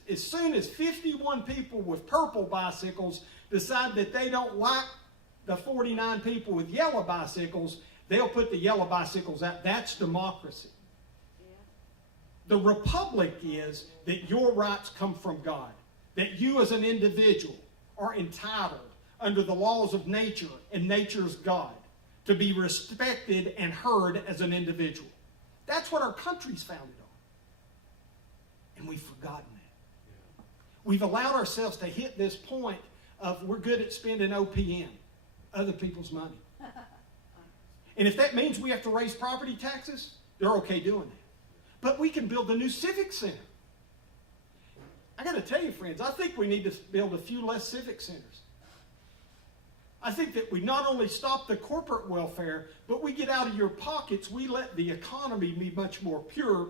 as soon as 51 people with purple bicycles decide that they don't like the 49 people with yellow bicycles, They'll put the yellow bicycles out. That's democracy. The republic is that your rights come from God, that you as an individual are entitled under the laws of nature and nature's God to be respected and heard as an individual. That's what our country's founded on. And we've forgotten that. We've allowed ourselves to hit this point of we're good at spending OPM, other people's money. And if that means we have to raise property taxes, they're okay doing that. But we can build a new civic center. I got to tell you, friends, I think we need to build a few less civic centers. I think that we not only stop the corporate welfare, but we get out of your pockets. We let the economy be much more pure.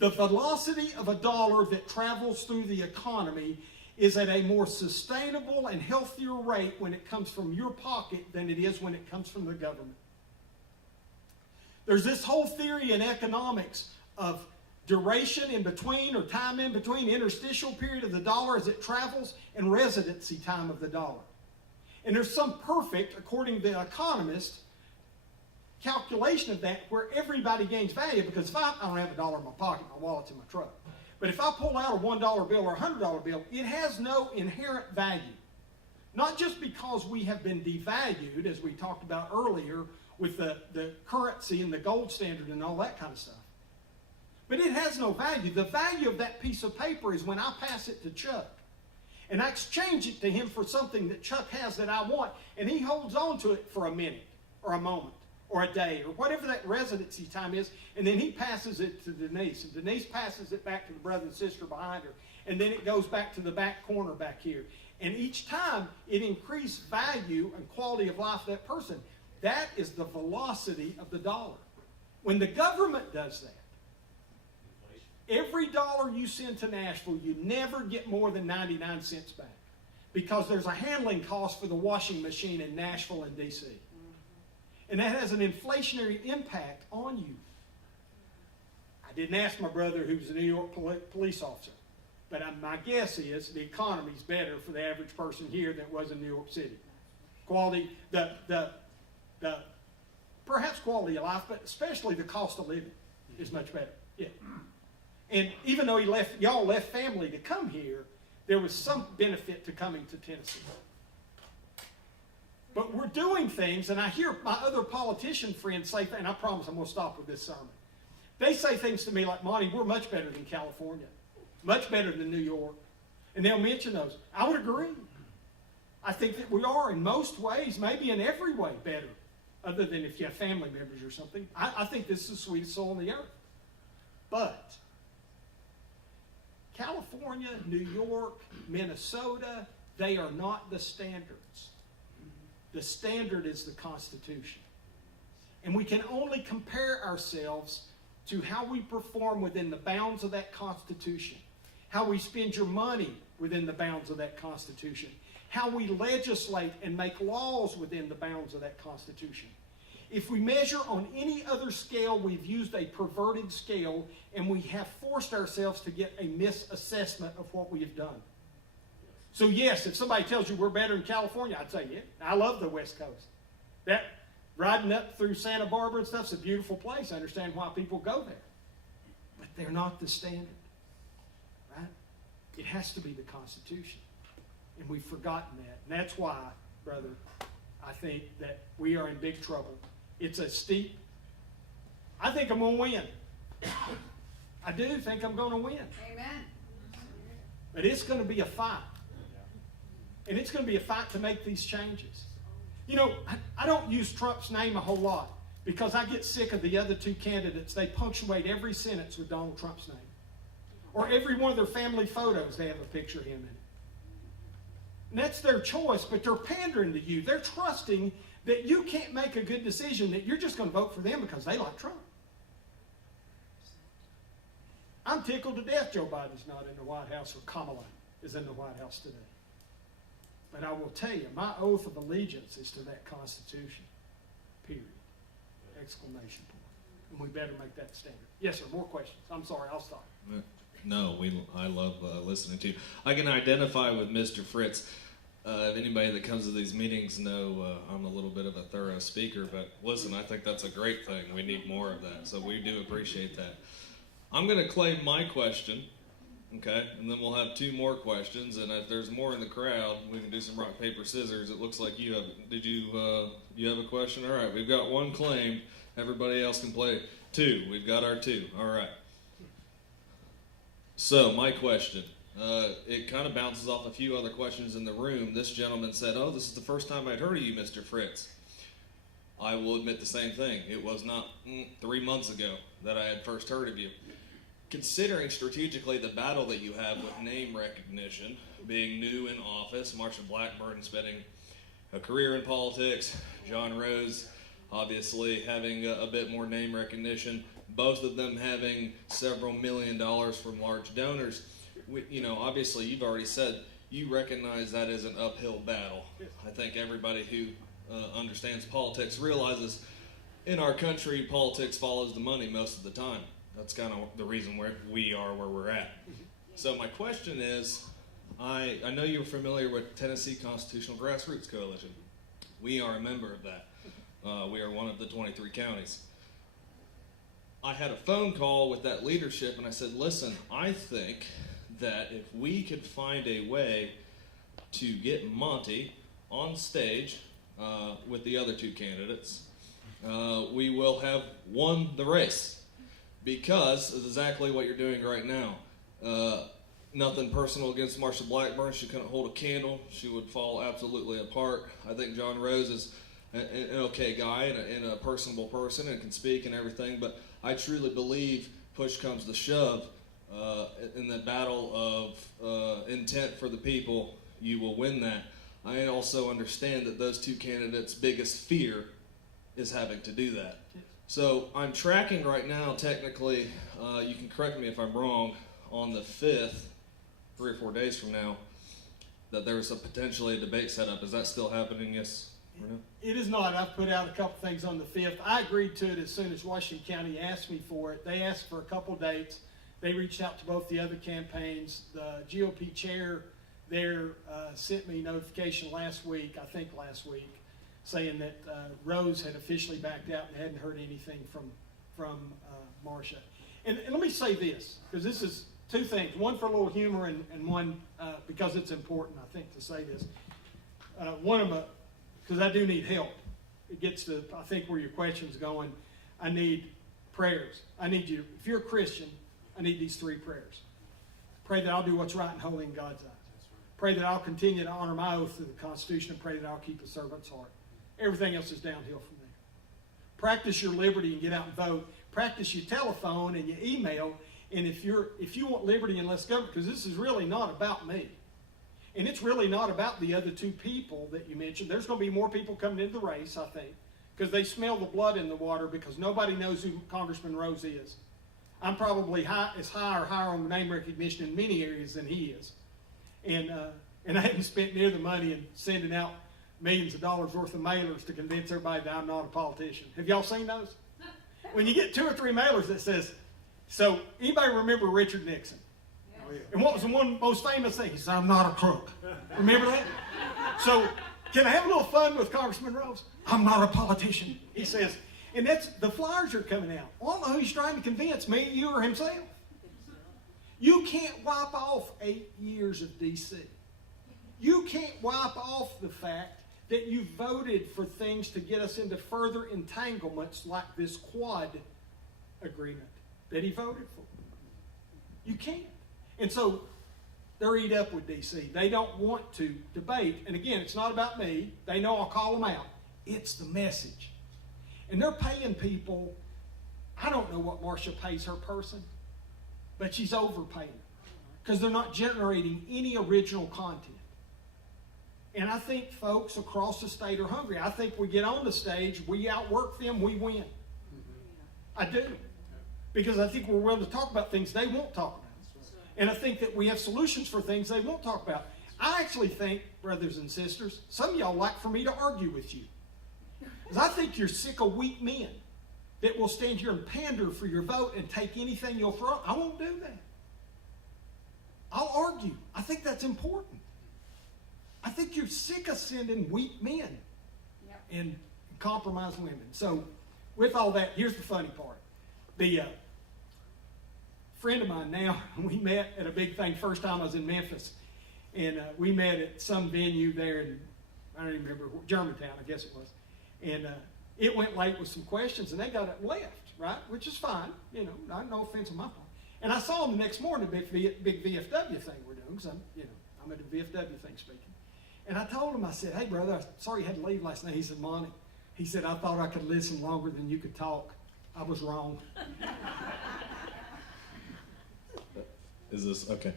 The velocity of a dollar that travels through the economy is at a more sustainable and healthier rate when it comes from your pocket than it is when it comes from the government. There's this whole theory in economics of duration in between or time in between, interstitial period of the dollar as it travels, and residency time of the dollar. And there's some perfect, according to the economist, calculation of that where everybody gains value, because if I don't have a dollar in my pocket, my wallet's in my truck. But if I pull out a $1 bill or a $100 bill, it has no inherent value. Not just because we have been devalued, as we talked about earlier, with the currency and the gold standard and all that kind of stuff. But it has no value. The value of that piece of paper is when I pass it to Chuck. And I exchange it to him for something that Chuck has that I want. And he holds on to it for a minute or a moment or a day or whatever that residency time is. And then he passes it to Denise. And Denise passes it back to the brother and sister behind her. And then it goes back to the back corner back here. And each time it increased value and quality of life of that person. That is the velocity of the dollar. When the government does that, every dollar you send to Nashville, you never get more than 99 cents back. Because there's a handling cost for the washing machine in Nashville and D.C. And that has an inflationary impact on you. I didn't ask my brother, who's a New York police officer. But my guess is the economy's better for the average person here than it was in New York City. Quality, perhaps quality of life, but especially the cost of living is much better. Yeah. And even though y'all left family to come here, there was some benefit to coming to Tennessee. But we're doing things, and I hear my other politician friends say, and I promise I'm going to stop with this sermon. They say things to me like, Monty, we're much better than California, much better than New York. And they'll mention those. I would agree. I think that we are in most ways, maybe in every way, better, other than if you have family members or something. I think this is the sweetest soil on the earth. But California, New York, Minnesota, they are not the standards. The standard is the Constitution. And we can only compare ourselves to how we perform within the bounds of that Constitution, how we spend your money within the bounds of that Constitution, how we legislate and make laws within the bounds of that Constitution. If we measure on any other scale, we've used a perverted scale, and we have forced ourselves to get a misassessment of what we have done. So yes, if somebody tells you we're better in California, I'd say, yeah, I love the West Coast. That riding up through Santa Barbara and stuff's a beautiful place. I understand why people go there. But they're not the standard, right? It has to be the Constitution. And we've forgotten that. And that's why, brother, I think that we are in big trouble. It's a steep. I think I'm going to win. I do think I'm going to win. Amen. But it's going to be a fight. And it's going to be a fight to make these changes. You know, I don't use Trump's name a whole lot because I get sick of the other two candidates. They punctuate every sentence with Donald Trump's name. Or every one of their family photos, they have a picture of him in it. And that's their choice, but they're pandering to you. They're trusting that you can't make a good decision, that you're just going to vote for them because they like Trump. I'm tickled to death Joe Biden's not in the White House or Kamala is in the White House today. But I will tell you, my oath of allegiance is to that Constitution. Period. Exclamation point. And we better make that standard. Yes, sir. More questions. I'm sorry. I'll stop. No, I love listening to you. I can identify with Mr. Fritts. If anybody that comes to these meetings know I'm a little bit of a thorough speaker, but listen, I think that's a great thing. We need more of that, so we do appreciate that. I'm going to claim my question, okay, and then we'll have 2 more questions, and if there's more in the crowd, we can do some rock, paper, scissors. It looks like you have, you have a question? All right, we've got 1 claimed. Everybody else can play 2. We've got our 2. All right. So, my question. It kind of bounces off a few other questions in the room. This gentleman said, "Oh, this is the first time I'd heard of you, Mr. Fritts." I will admit the same thing. It was not 3 months ago that I had first heard of you. Considering strategically the battle that you have with name recognition, being new in office, Marsha Blackburn spending a career in politics, John Rose obviously having a bit more name recognition, both of them having several $1 million from large donors, obviously you've already said you recognize that as an uphill battle. I think everybody who understands politics realizes in our country politics follows the money most of the time. That's kind of the reason we are where we're at. So my question is, I know you're familiar with Tennessee Constitutional Grassroots Coalition. We are a member of that. We are one of the 23 counties. I had a phone call with that leadership and I said, listen, I think that if we could find a way to get Monty on stage with the other 2 candidates, we will have won the race. Because it's exactly what you're doing right now. Nothing personal against Marsha Blackburn. She couldn't hold a candle. She would fall absolutely apart. I think John Rose is an okay guy and a personable person and can speak and everything, but I truly believe push comes to shove in the battle of intent for the people, you will win that. I also understand that those 2 candidates' biggest fear is having to do that. So I'm tracking right now, technically, you can correct me if I'm wrong, on the 5th, 3 or 4 days from now, that there's potentially a debate set up. Is that still happening, yes or no? It is not. I've put out a couple things on the 5th. I agreed to it as soon as Washington County asked me for it. They asked for a couple dates. They reached out to both the other campaigns. The GOP chair there sent me notification last week, saying that Rose had officially backed out and hadn't heard anything from Marsha. And let me say this, because this is 2 things. One for a little humor and one because it's important, I think, to say this. One of them, because I do need help. It gets to, I think, where your question's going. I need prayers. I need you, if you're a Christian, I need these 3 prayers. Pray that I'll do what's right and holy in God's eyes. Pray that I'll continue to honor my oath to the Constitution, and pray that I'll keep a servant's heart. Everything else is downhill from there. Practice your liberty and get out and vote. Practice your telephone and your email. And if you want liberty and less government, because this is really not about me. And it's really not about the other 2 people that you mentioned. There's going to be more people coming into the race, I think, because they smell the blood in the water, because nobody knows who Congressman Rose is. I'm probably as high or higher on name recognition in many areas than he is. And I haven't spent near the money in sending out millions of dollars worth of mailers to convince everybody that I'm not a politician. Have y'all seen those? When you get 2 or 3 mailers that says, so anybody remember Richard Nixon? Yes. And what was the one most famous thing? He said, I'm not a crook. Remember that? So can I have a little fun with Congressman Rose? I'm not a politician, he says. And that's, the flyers are coming out. I don't know who he's trying to convince, me, you, or himself. You can't wipe off 8 years of D.C. You can't wipe off the fact that you voted for things to get us into further entanglements like this Quad agreement that he voted for. You can't. And so they're eat up with D.C. They don't want to debate. And again, it's not about me. They know I'll call them out. It's the message. And they're paying people, I don't know what Marsha pays her person, but she's overpaying because they're not generating any original content. And I think folks across the state are hungry. I think we get on the stage, we outwork them, we win. I do. Because I think we're willing to talk about things they won't talk about. And I think that we have solutions for things they won't talk about. I actually think, brothers and sisters, some of y'all like for me to argue with you. Because I think you're sick of weak men that will stand here and pander for your vote and take anything you'll throw. I won't do that. I'll argue. I think that's important. I think you're sick of sending weak men and compromised women. So with all that, here's the funny part. The friend of mine now, we met at a big thing, first time I was in Memphis, and we met at some venue there in, I don't even remember, Germantown, I guess it was. And it went late with some questions, and they got up and left, right? Which is fine, you know, no offense on my part. And I saw them the next morning, big VFW thing we're doing, because I'm at the VFW thing speaking. And I told him, I said, hey, brother, I'm sorry you had to leave last night. He said, Monty, he said, I thought I could listen longer than you could talk. I was wrong. Is this okay?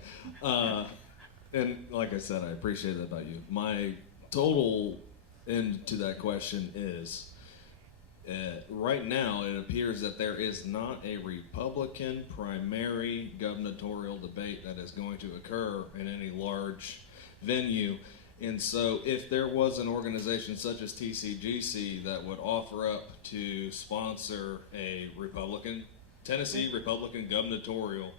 And like I said, I appreciate that about you. My total end to that question is, right now it appears that there is not a Republican primary gubernatorial debate that is going to occur in any large venue. And so if there was an organization such as TCGC that would offer up to sponsor a Tennessee Republican gubernatorial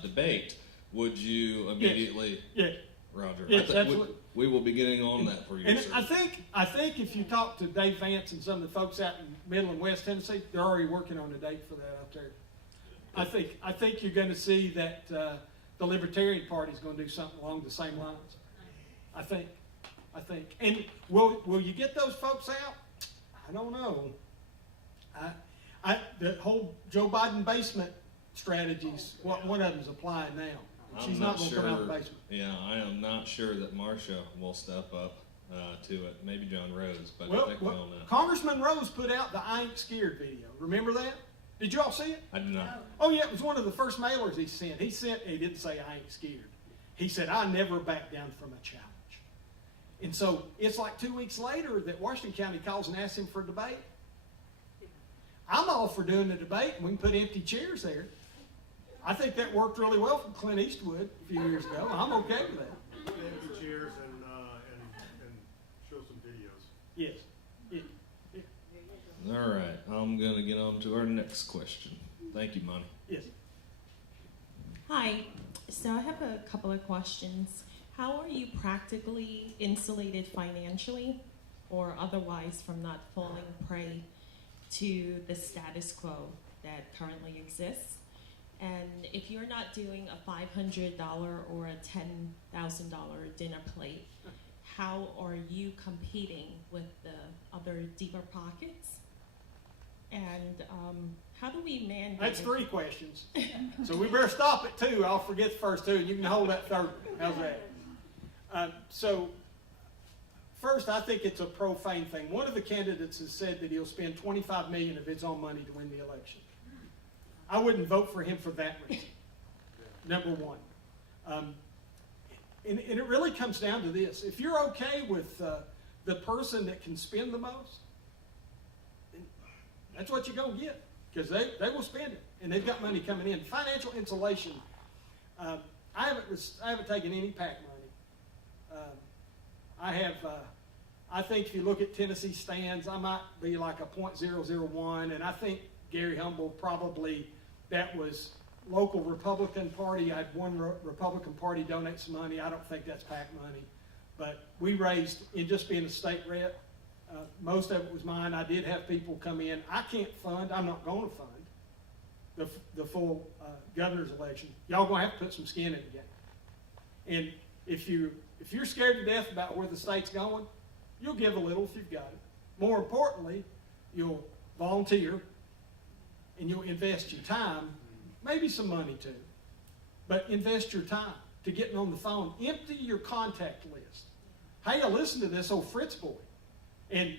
debate, would you immediately? Yeah. Roger. Yes, absolutely. We will be getting on that for you, And sir. I think if you talk to Dave Vance and some of the folks out in Middle and West Tennessee, they're already working on a date for that out there. I think you're going to see that the Libertarian Party is going to do something along the same lines. I think. And will you get those folks out? I don't know. The whole Joe Biden basement strategies, one of them's applying now. She's not going to come out of the basement. Yeah, I am not sure that Marcia will step up to it. Maybe John Rose, but Well, I think we all know. Congressman Rose put out the I Ain't Scared video. Remember that? Did you all see it? I do not. Oh, yeah, it was one of the first mailers he sent. He didn't say I ain't scared. He said, I never back down from a challenge. And so it's like 2 weeks later that Washington County calls and asks him for a debate. I'm all for doing the debate, and we can put empty chairs there. I think that worked really well for Clint Eastwood a few years ago. I'm okay with that. Empty chairs and show some videos. Yes. All right, I'm going to get on to our next question. Thank you, Monty. Yes. Hi, so I have a couple of questions. How are you practically insulated financially or otherwise from not falling prey to the status quo that currently exists? And if you're not doing a $500 or a $10,000 dinner plate, how are you competing with the other deeper pockets? And how do we mandate? That's 3 questions. So we better stop at 2. I'll forget the first 2, and you can hold that third. How's that? So first, I think it's a profane thing. One of the candidates has said that he'll spend $25 million of his own money to win the election. I wouldn't vote for him for that reason, number one. And it really comes down to this. If you're okay with the person that can spend the most, that's what you're going to get, because they will spend it, and they've got money coming in. Financial insulation, I haven't taken any PAC money. I think if you look at Tennessee stands, I might be like a .001, and I think Gary Humble probably, that was local Republican Party. I had one Republican Party donate some money. I don't think that's PAC money. But we raised, in just being a state rep, most of it was mine. I did have people come in. I can't fund, I'm not going to fund the full governor's election. Y'all going to have to put some skin in the game. And if you're scared to death about where the state's going, you'll give a little if you've got it. More importantly, you'll volunteer and you'll invest your time, maybe some money too, but invest your time to getting on the phone. Empty your contact list. Hey, I listened to this old Fritts boy, and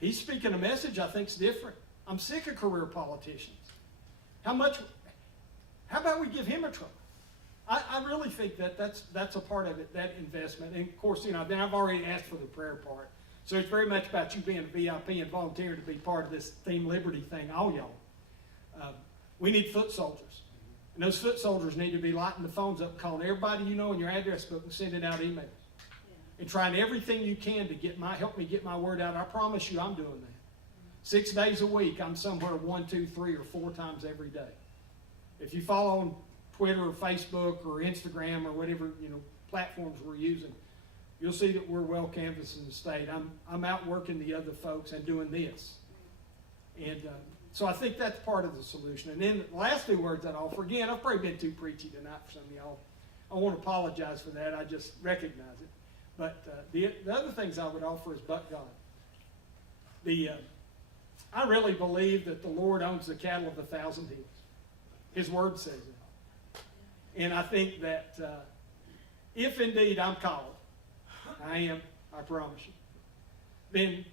he's speaking a message I think's different. I'm sick of career politicians. How about we give him a try? I really think that's a part of it, that investment. And of course, then I've already asked for the prayer part. So it's very much about you being a VIP and volunteering to be part of this Team Liberty thing, all y'all. We need foot soldiers. And those foot soldiers need to be lighting the phones up, calling everybody you know in your address book and sending out emails. And trying everything you can to help me get my word out. I promise you I'm doing that. 6 days a week, I'm somewhere 1, 2, 3, or 4 times every day. If you follow on Twitter or Facebook or Instagram or whatever platforms we're using, you'll see that we're well canvassed in the state. I'm out working the other folks and doing this. And so I think that's part of the solution. And then the last two words that I'll offer, again, I've probably been too preachy tonight for some of y'all. I want to apologize for that. I just recognize it. But the other things I would offer is but God. I really believe that the Lord owns the cattle of 1,000 hills. His word says it. And I think that if indeed I'm called, I am, I promise you, then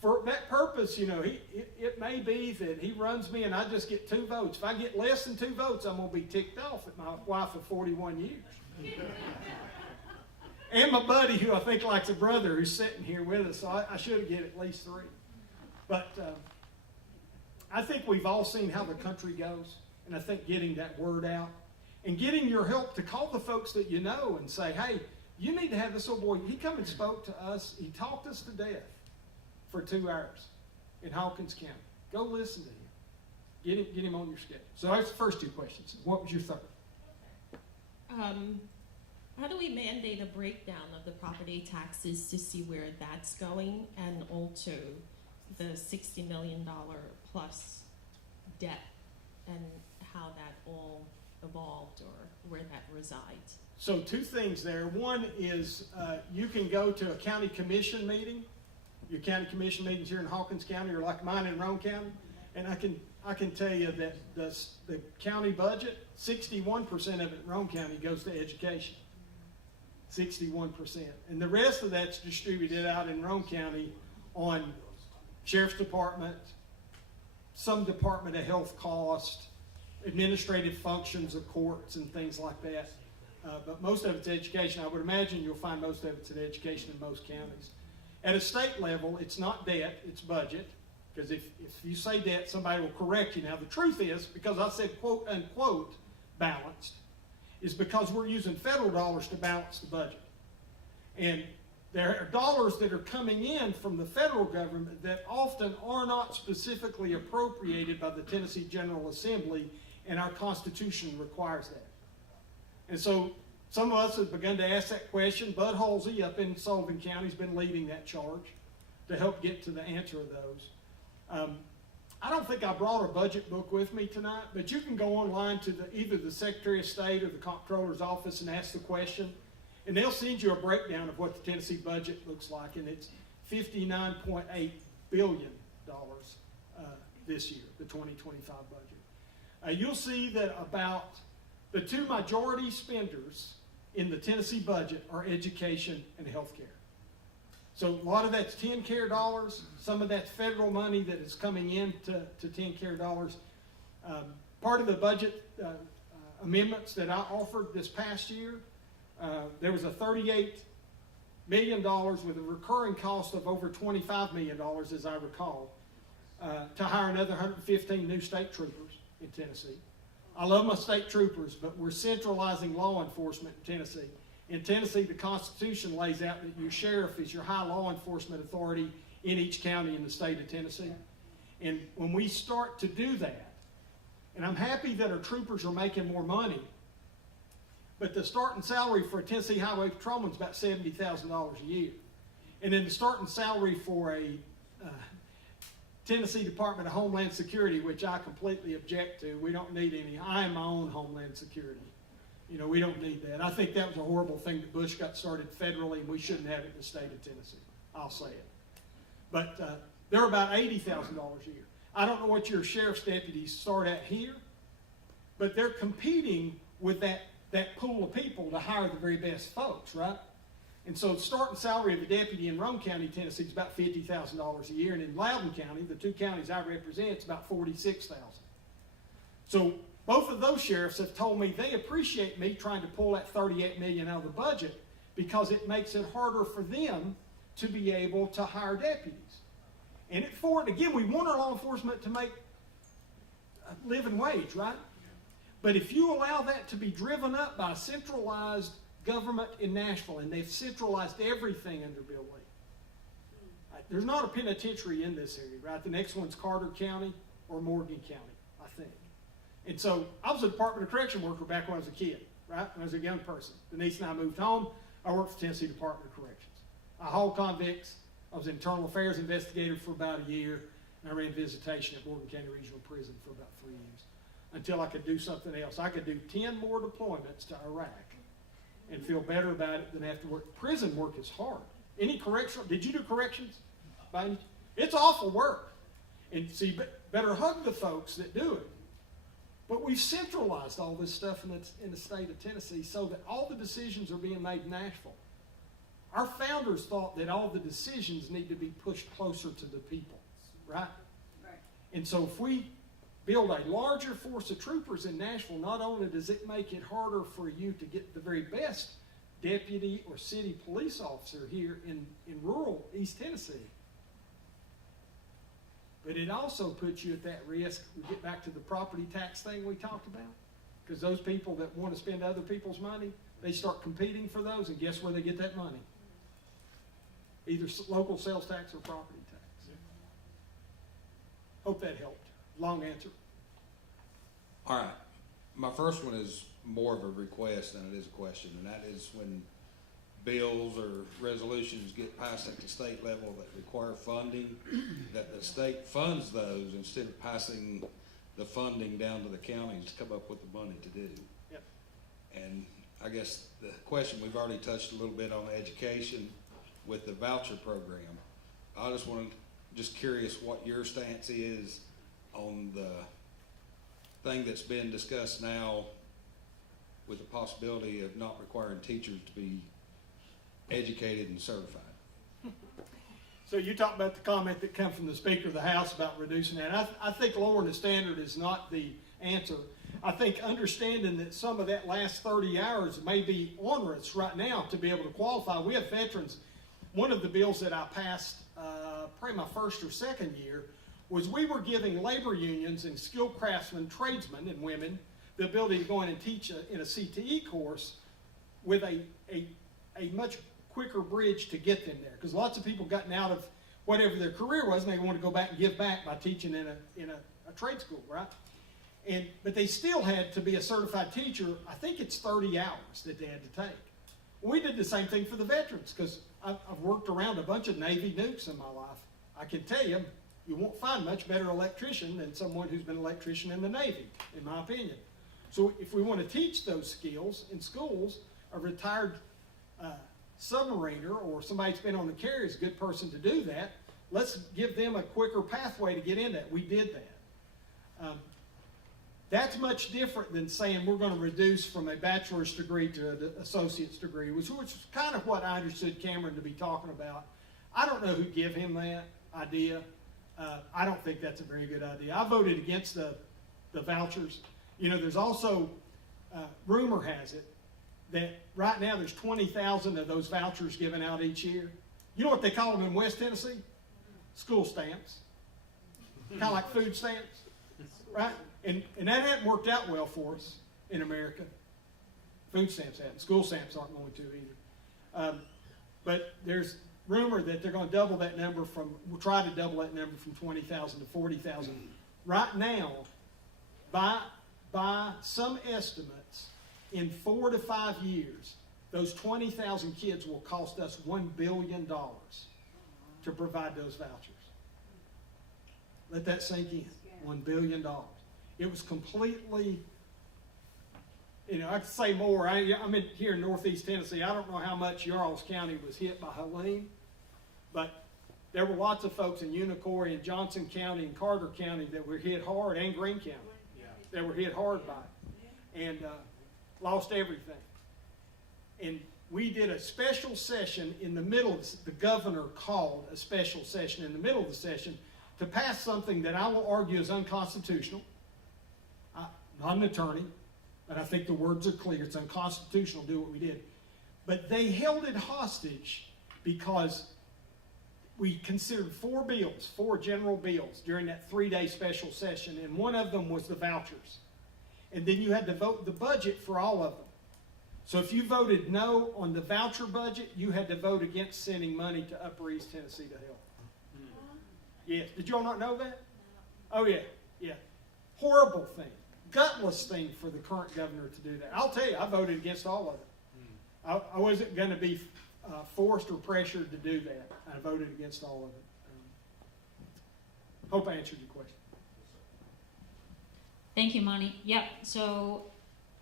for that purpose, you know, it may be that he runs me and I just get 2 votes. If I get less than 2 votes, I'm going to be ticked off at my wife of 41 years. And my buddy, who I think likes a brother, who's sitting here with us, so I should get at least 3. But I think we've all seen how the country goes, and I think getting that word out and getting your help to call the folks that you know and say, hey, you need to have this old boy. He come and spoke to us. He talked us to death for 2 hours in Hawkins County. Go listen to him. Get him on your schedule. So that's the first 2 questions. What was your third? How do we mandate a breakdown of the property taxes to see where that's going, and also the $60 million plus debt and how that all evolved or where that resides? So 2 things there. One is you can go to a county commission meeting. Your county commission meetings here in Hawkins County are like mine in Roane County. And I can tell you that the county budget, 61% of it in Roane County goes to education. 61%. And the rest of that's distributed out in Roane County on Sheriff's Department, some Department of Health cost, administrative functions of courts and things like that. But most of it's education. I would imagine you'll find most of it's in education in most counties. At a state level, it's not debt, it's budget. Because if you say debt, somebody will correct you. Now, the truth is, because I said quote unquote balanced, is because we're using federal dollars to balance the budget. And there are dollars that are coming in from the federal government that often are not specifically appropriated by the Tennessee General Assembly, and our Constitution requires that. And so some of us have begun to ask that question. Bud Halsey up in Sullivan County has been leading that charge to help get to the answer of those. I don't think I brought a budget book with me tonight, but you can go online to either the Secretary of State or the Comptroller's Office and ask the question, and they'll send you a breakdown of what the Tennessee budget looks like, and it's $59.8 billion this year, the 2025 budget. You'll see that about the 2 majority spenders in the Tennessee budget are education and health care. So a lot of that's TennCare dollars. Some of that's federal money that is coming in to TennCare dollars. Part of the budget amendments that I offered this past year, there was a $38 million with a recurring cost of over $25 million, as I recall, to hire another 115 new state troopers in Tennessee. I love my state troopers, but we're centralizing law enforcement in Tennessee. In Tennessee, the Constitution lays out that your sheriff is your high law enforcement authority in each county in the state of Tennessee. And when we start to do that, and I'm happy that our troopers are making more money, but the starting salary for a Tennessee Highway Patrolman is about $70,000 a year. And then the starting salary for a Tennessee Department of Homeland Security, which I completely object to. We don't need any. I am my own Homeland Security. You know, we don't need that. I think that was a horrible thing that Bush got started federally, and we shouldn't have it in the state of Tennessee. I'll say it. But they're about $80,000 a year. I don't know what your sheriff's deputies start at here, but they're competing with that pool of people to hire the very best folks, right? And so the starting salary of a deputy in Roane County, Tennessee is about $50,000 a year, and in Loudoun County, the 2 counties I represent, it's about $46,000. So both of those sheriffs have told me they appreciate me trying to pull that $38 million out of the budget because it makes it harder for them to be able to hire deputies. And again, we want our law enforcement to make a living wage, right? But if you allow that to be driven up by a centralized government in Nashville, and they've centralized everything under Bill Lee. There's not a penitentiary in this area, right? The next one's Carter County or Morgan County, I think. And so I was a Department of Correction worker back when I was a kid, right? When I was a young person. Denise and I moved home. I worked for Tennessee Department of Corrections. I hauled convicts. I was internal affairs investigator for about a year, and I ran visitation at Morgan County Regional Prison for about 3 years until I could do something else. I could do 10 more deployments to Iraq and feel better about it than have to work. Prison work is hard. Any correctional? Did you do corrections? It's awful work. And so you better hug the folks that do it. But we've centralized all this stuff in the state of Tennessee so that all the decisions are being made in Nashville. Our founders thought that all the decisions need to be pushed closer to the people, right? Right. And so if we build a larger force of troopers in Nashville, not only does it make it harder for you to get the very best deputy or city police officer here in rural East Tennessee, but it also puts you at that risk. We get back to the property tax thing we talked about, because those people that want to spend other people's money, they start competing for those, and guess where they get that money? Either local sales tax or property tax. Hope that helped. Long answer. All right. My first one is more of a request than it is a question, and that is when bills or resolutions get passed at the state level that require funding, that the state funds those instead of passing the funding down to the counties to come up with the money to do. Yep. And I guess the question, we've already touched a little bit on education with the voucher program. I just wanted, just curious what your stance is on the thing that's been discussed now with the possibility of not requiring teachers to be educated and certified. So you talked about the comment that come from the Speaker of the House about reducing that. I think lowering the standard is not the answer. I think understanding that some of that last 30 hours may be onerous right now to be able to qualify. We have veterans. One of the bills that I passed probably my first or second year was we were giving labor unions and skilled craftsmen, tradesmen and women the ability to go in and teach in a CTE course with a much quicker bridge to get them there. Because lots of people gotten out of whatever their career was and they want to go back and give back by teaching in a trade school, right? But they still had to be a certified teacher. I think it's 30 hours that they had to take. We did the same thing for the veterans, because I've worked around a bunch of Navy nukes in my life. I can tell you, you won't find much better electrician than someone who's been an electrician in the Navy, in my opinion. So if we want to teach those skills in schools, a retired submariner or somebody that's been on the carrier is a good person to do that. Let's give them a quicker pathway to get in that. We did that. That's much different than saying we're going to reduce from a bachelor's degree to an associate's degree, which is kind of what I understood Cameron to be talking about. I don't know who gave him that idea. I don't think that's a very good idea. I voted against the vouchers. You know, there's also, rumor has it, that right now there's 20,000 of those vouchers given out each year. You know what they call them in West Tennessee? School stamps. Kind of like food stamps, right? And that hasn't worked out well for us in America. Food stamps haven't. School stamps aren't going to either. But there's rumor that they're going to double that number we'll try to double that number from 20,000 to 40,000. Right now, by some estimates, in 4 to 5 years, those 20,000 kids will cost us $1 billion to provide those vouchers. Let that sink in. $1 billion. It was completely, you know, I could say more. I'm here in Northeast Tennessee. I don't know how much Yarles County was hit by Helene, but there were lots of folks in Unicoi and Johnson County and Carter County that were hit hard, and Greene County that were hit hard by it, and lost everything. And we did a special session in the middle of the governor called a special session in the middle of the session to pass something that I will argue is unconstitutional. Not an attorney, but I think the words are clear. It's unconstitutional to do what we did. But they held it hostage because we considered 4 general bills during that 3-day special session, and one of them was the vouchers. And then you had to vote the budget for all of them. So if you voted no on the voucher budget, you had to vote against sending money to Upper East Tennessee to help. Yes. Did you all not know that? Oh, yeah. Yeah. Horrible thing. Gutless thing for the current governor to do that. I'll tell you, I voted against all of it. I wasn't going to be forced or pressured to do that. I voted against all of it. Hope I answered your question. Thank you, Monty. Yep, so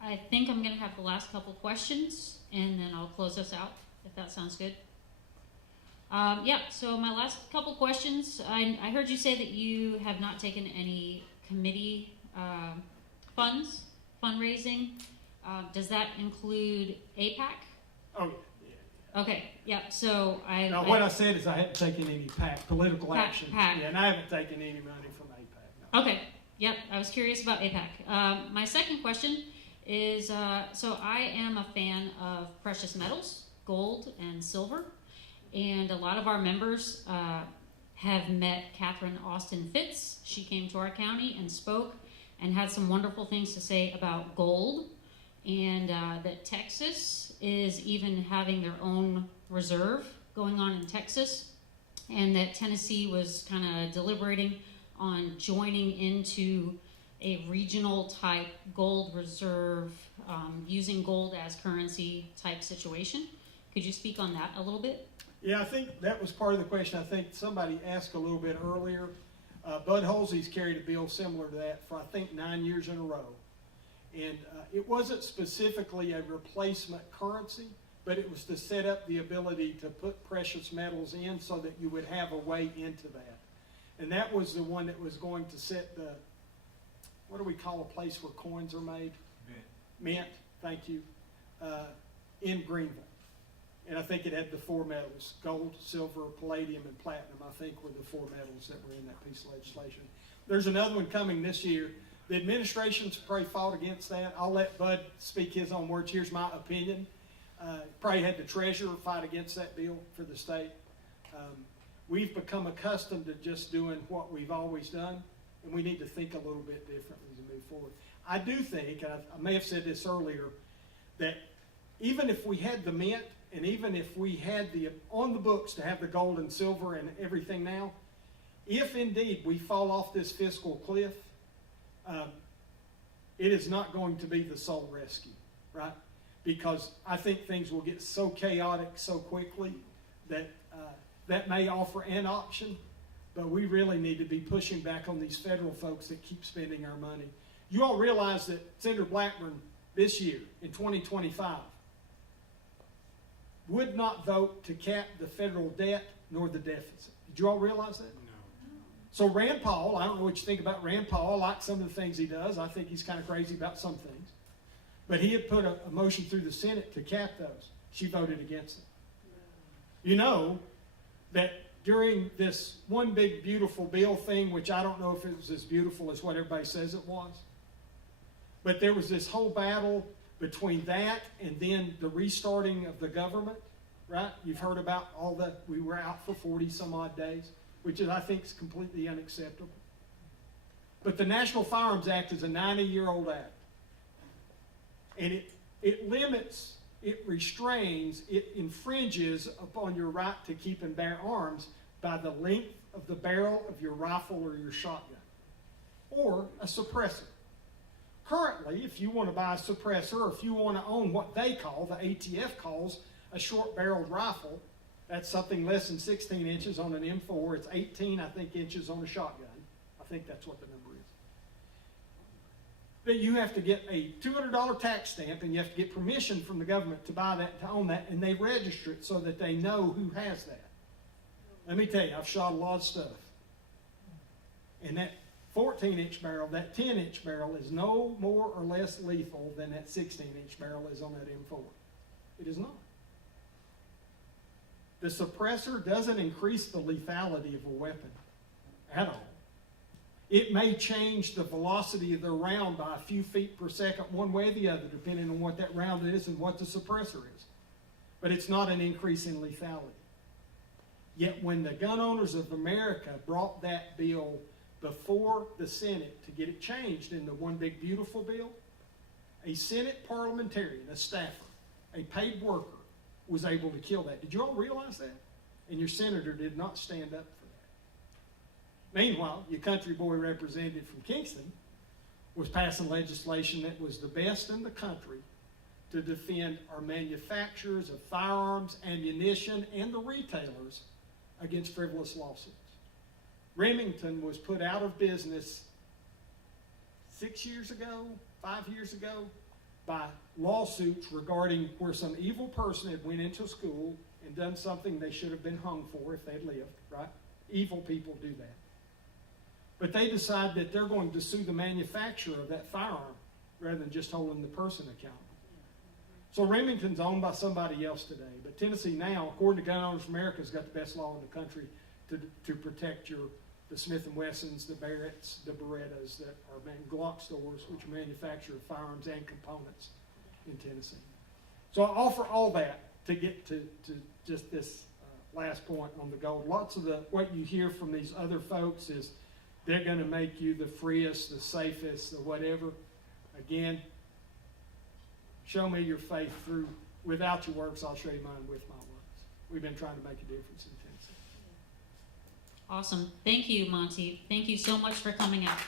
I think I'm going to have the last couple questions, and then I'll close us out, if that sounds good. So my last couple questions. I heard you say that you have not taken any committee fundraising. Does that include APAC? Oh, yeah. Okay, yeah, so what I said is I hadn't taken any political PAC, action. PAC. Yeah, and I haven't taken any money from APAC. No. Okay, yep, I was curious about APAC. My second question is, so I am a fan of precious metals, gold and silver, and a lot of our members have met Catherine Austin Fitts. She came to our county and spoke and had some wonderful things to say about gold, and that Texas is even having their own reserve going on in Texas, and that Tennessee was kind of deliberating on joining into a regional type gold reserve, using gold as currency type situation. Could you speak on that a little bit? Yeah, I think that was part of the question. I think somebody asked a little bit earlier. Bud Holsey's carried a bill similar to that for, I think, 9 years in a row. And it wasn't specifically a replacement currency, but it was to set up the ability to put precious metals in so that you would have a way into that. And that was the one that was going to set the, what do we call a place where coins are made? Mint, thank you, in Greenville. And I think it had the 4 metals, gold, silver, palladium, and platinum, I think were the 4 metals that were in that piece of legislation. There's another one coming this year. The administration's probably fought against that. I'll let Bud speak his own words. Here's my opinion. Probably had the treasurer fight against that bill for the state. We've become accustomed to just doing what we've always done, and we need to think a little bit differently to move forward. I do think, and I may have said this earlier, that even if we had the mint, and even if we had the on the books to have the gold and silver and everything now, if indeed we fall off this fiscal cliff, it is not going to be the sole rescue, right? Because I think things will get so chaotic so quickly that that may offer an option, but we really need to be pushing back on these federal folks that keep spending our money. You all realize that Senator Blackburn this year, in 2025, would not vote to cap the federal debt nor the deficit. Did you all realize that? No. So Rand Paul, I don't know what you think about Rand Paul. I like some of the things he does. I think he's kind of crazy about some things. But he had put a motion through the Senate to cap those. She voted against it. You know that during this one big beautiful bill thing, which I don't know if it was as beautiful as what everybody says it was, but there was this whole battle between that and then the restarting of the government, right? You've heard about all that. We were out for 40 some odd days, which is, I think, is completely unacceptable. But the National Firearms Act is a 90-year-old act. And it limits, it restrains, it infringes upon your right to keep and bear arms by the length of the barrel of your rifle or your shotgun, or a suppressor. Currently, if you want to buy a suppressor, or if you want to own what they call, the ATF calls, a short-barreled rifle, that's something less than 16 inches on an M4. It's 18, I think, inches on a shotgun. I think that's what the number is. That you have to get a $200 tax stamp, and you have to get permission from the government to buy that, to own that, and they register it so that they know who has that. Let me tell you, I've shot a lot of stuff. And that 14-inch barrel, that 10-inch barrel is no more or less lethal than that 16-inch barrel is on that M4. It is not. The suppressor doesn't increase the lethality of a weapon at all. It may change the velocity of the round by a few feet per second one way or the other, depending on what that round is and what the suppressor is. But it's not an increase in lethality. Yet when the gun owners of America brought that bill before the Senate to get it changed in the one big beautiful bill, a Senate parliamentarian, a staffer, a paid worker, was able to kill that. Did you all realize that? And your senator did not stand up for that. Meanwhile, your country boy representative from Kingston was passing legislation that was the best in the country to defend our manufacturers of firearms, ammunition, and the retailers against frivolous lawsuits. Remington was put out of business 6 years ago, 5 years ago, by lawsuits regarding where some evil person had went into a school and done something they should have been hung for if they'd lived, right? Evil people do that. But they decide that they're going to sue the manufacturer of that firearm rather than just holding the person accountable. So Remington's owned by somebody else today. But Tennessee now, according to Gun Owners America, has got the best law in the country to protect the Smith & Wessons, the Barretts, the Berettas that are Glock stores, which manufacture firearms and components in Tennessee. So I offer all that to get to just this last point on the gold. Lots of what you hear from these other folks is they're going to make you the freest, the safest, the whatever. Again, show me your faith through. Without your works, I'll show you mine with my works. We've been trying to make a difference in Tennessee. Awesome. Thank you, Monty. Thank you so much for coming out.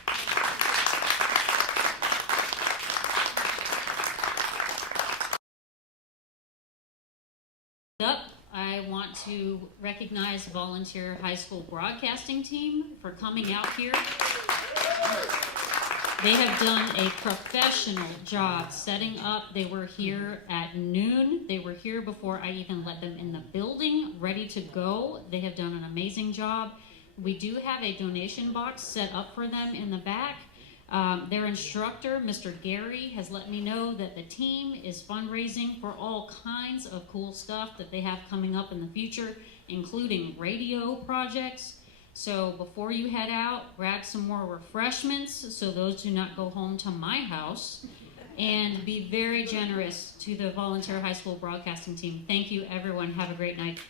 Up, I want to recognize Volunteer High School Broadcasting Team for coming out here. They have done a professional job setting up. They were here at noon. They were here before I even let them in the building, ready to go. They have done an amazing job. We do have a donation box set up for them in the back. Their instructor, Mr. Gary, has let me know that the team is fundraising for all kinds of cool stuff that they have coming up in the future, including radio projects. So before you head out, grab some more refreshments so those do not go home to my house, and be very generous to the Volunteer High School Broadcasting Team. Thank you, everyone. Have a great night.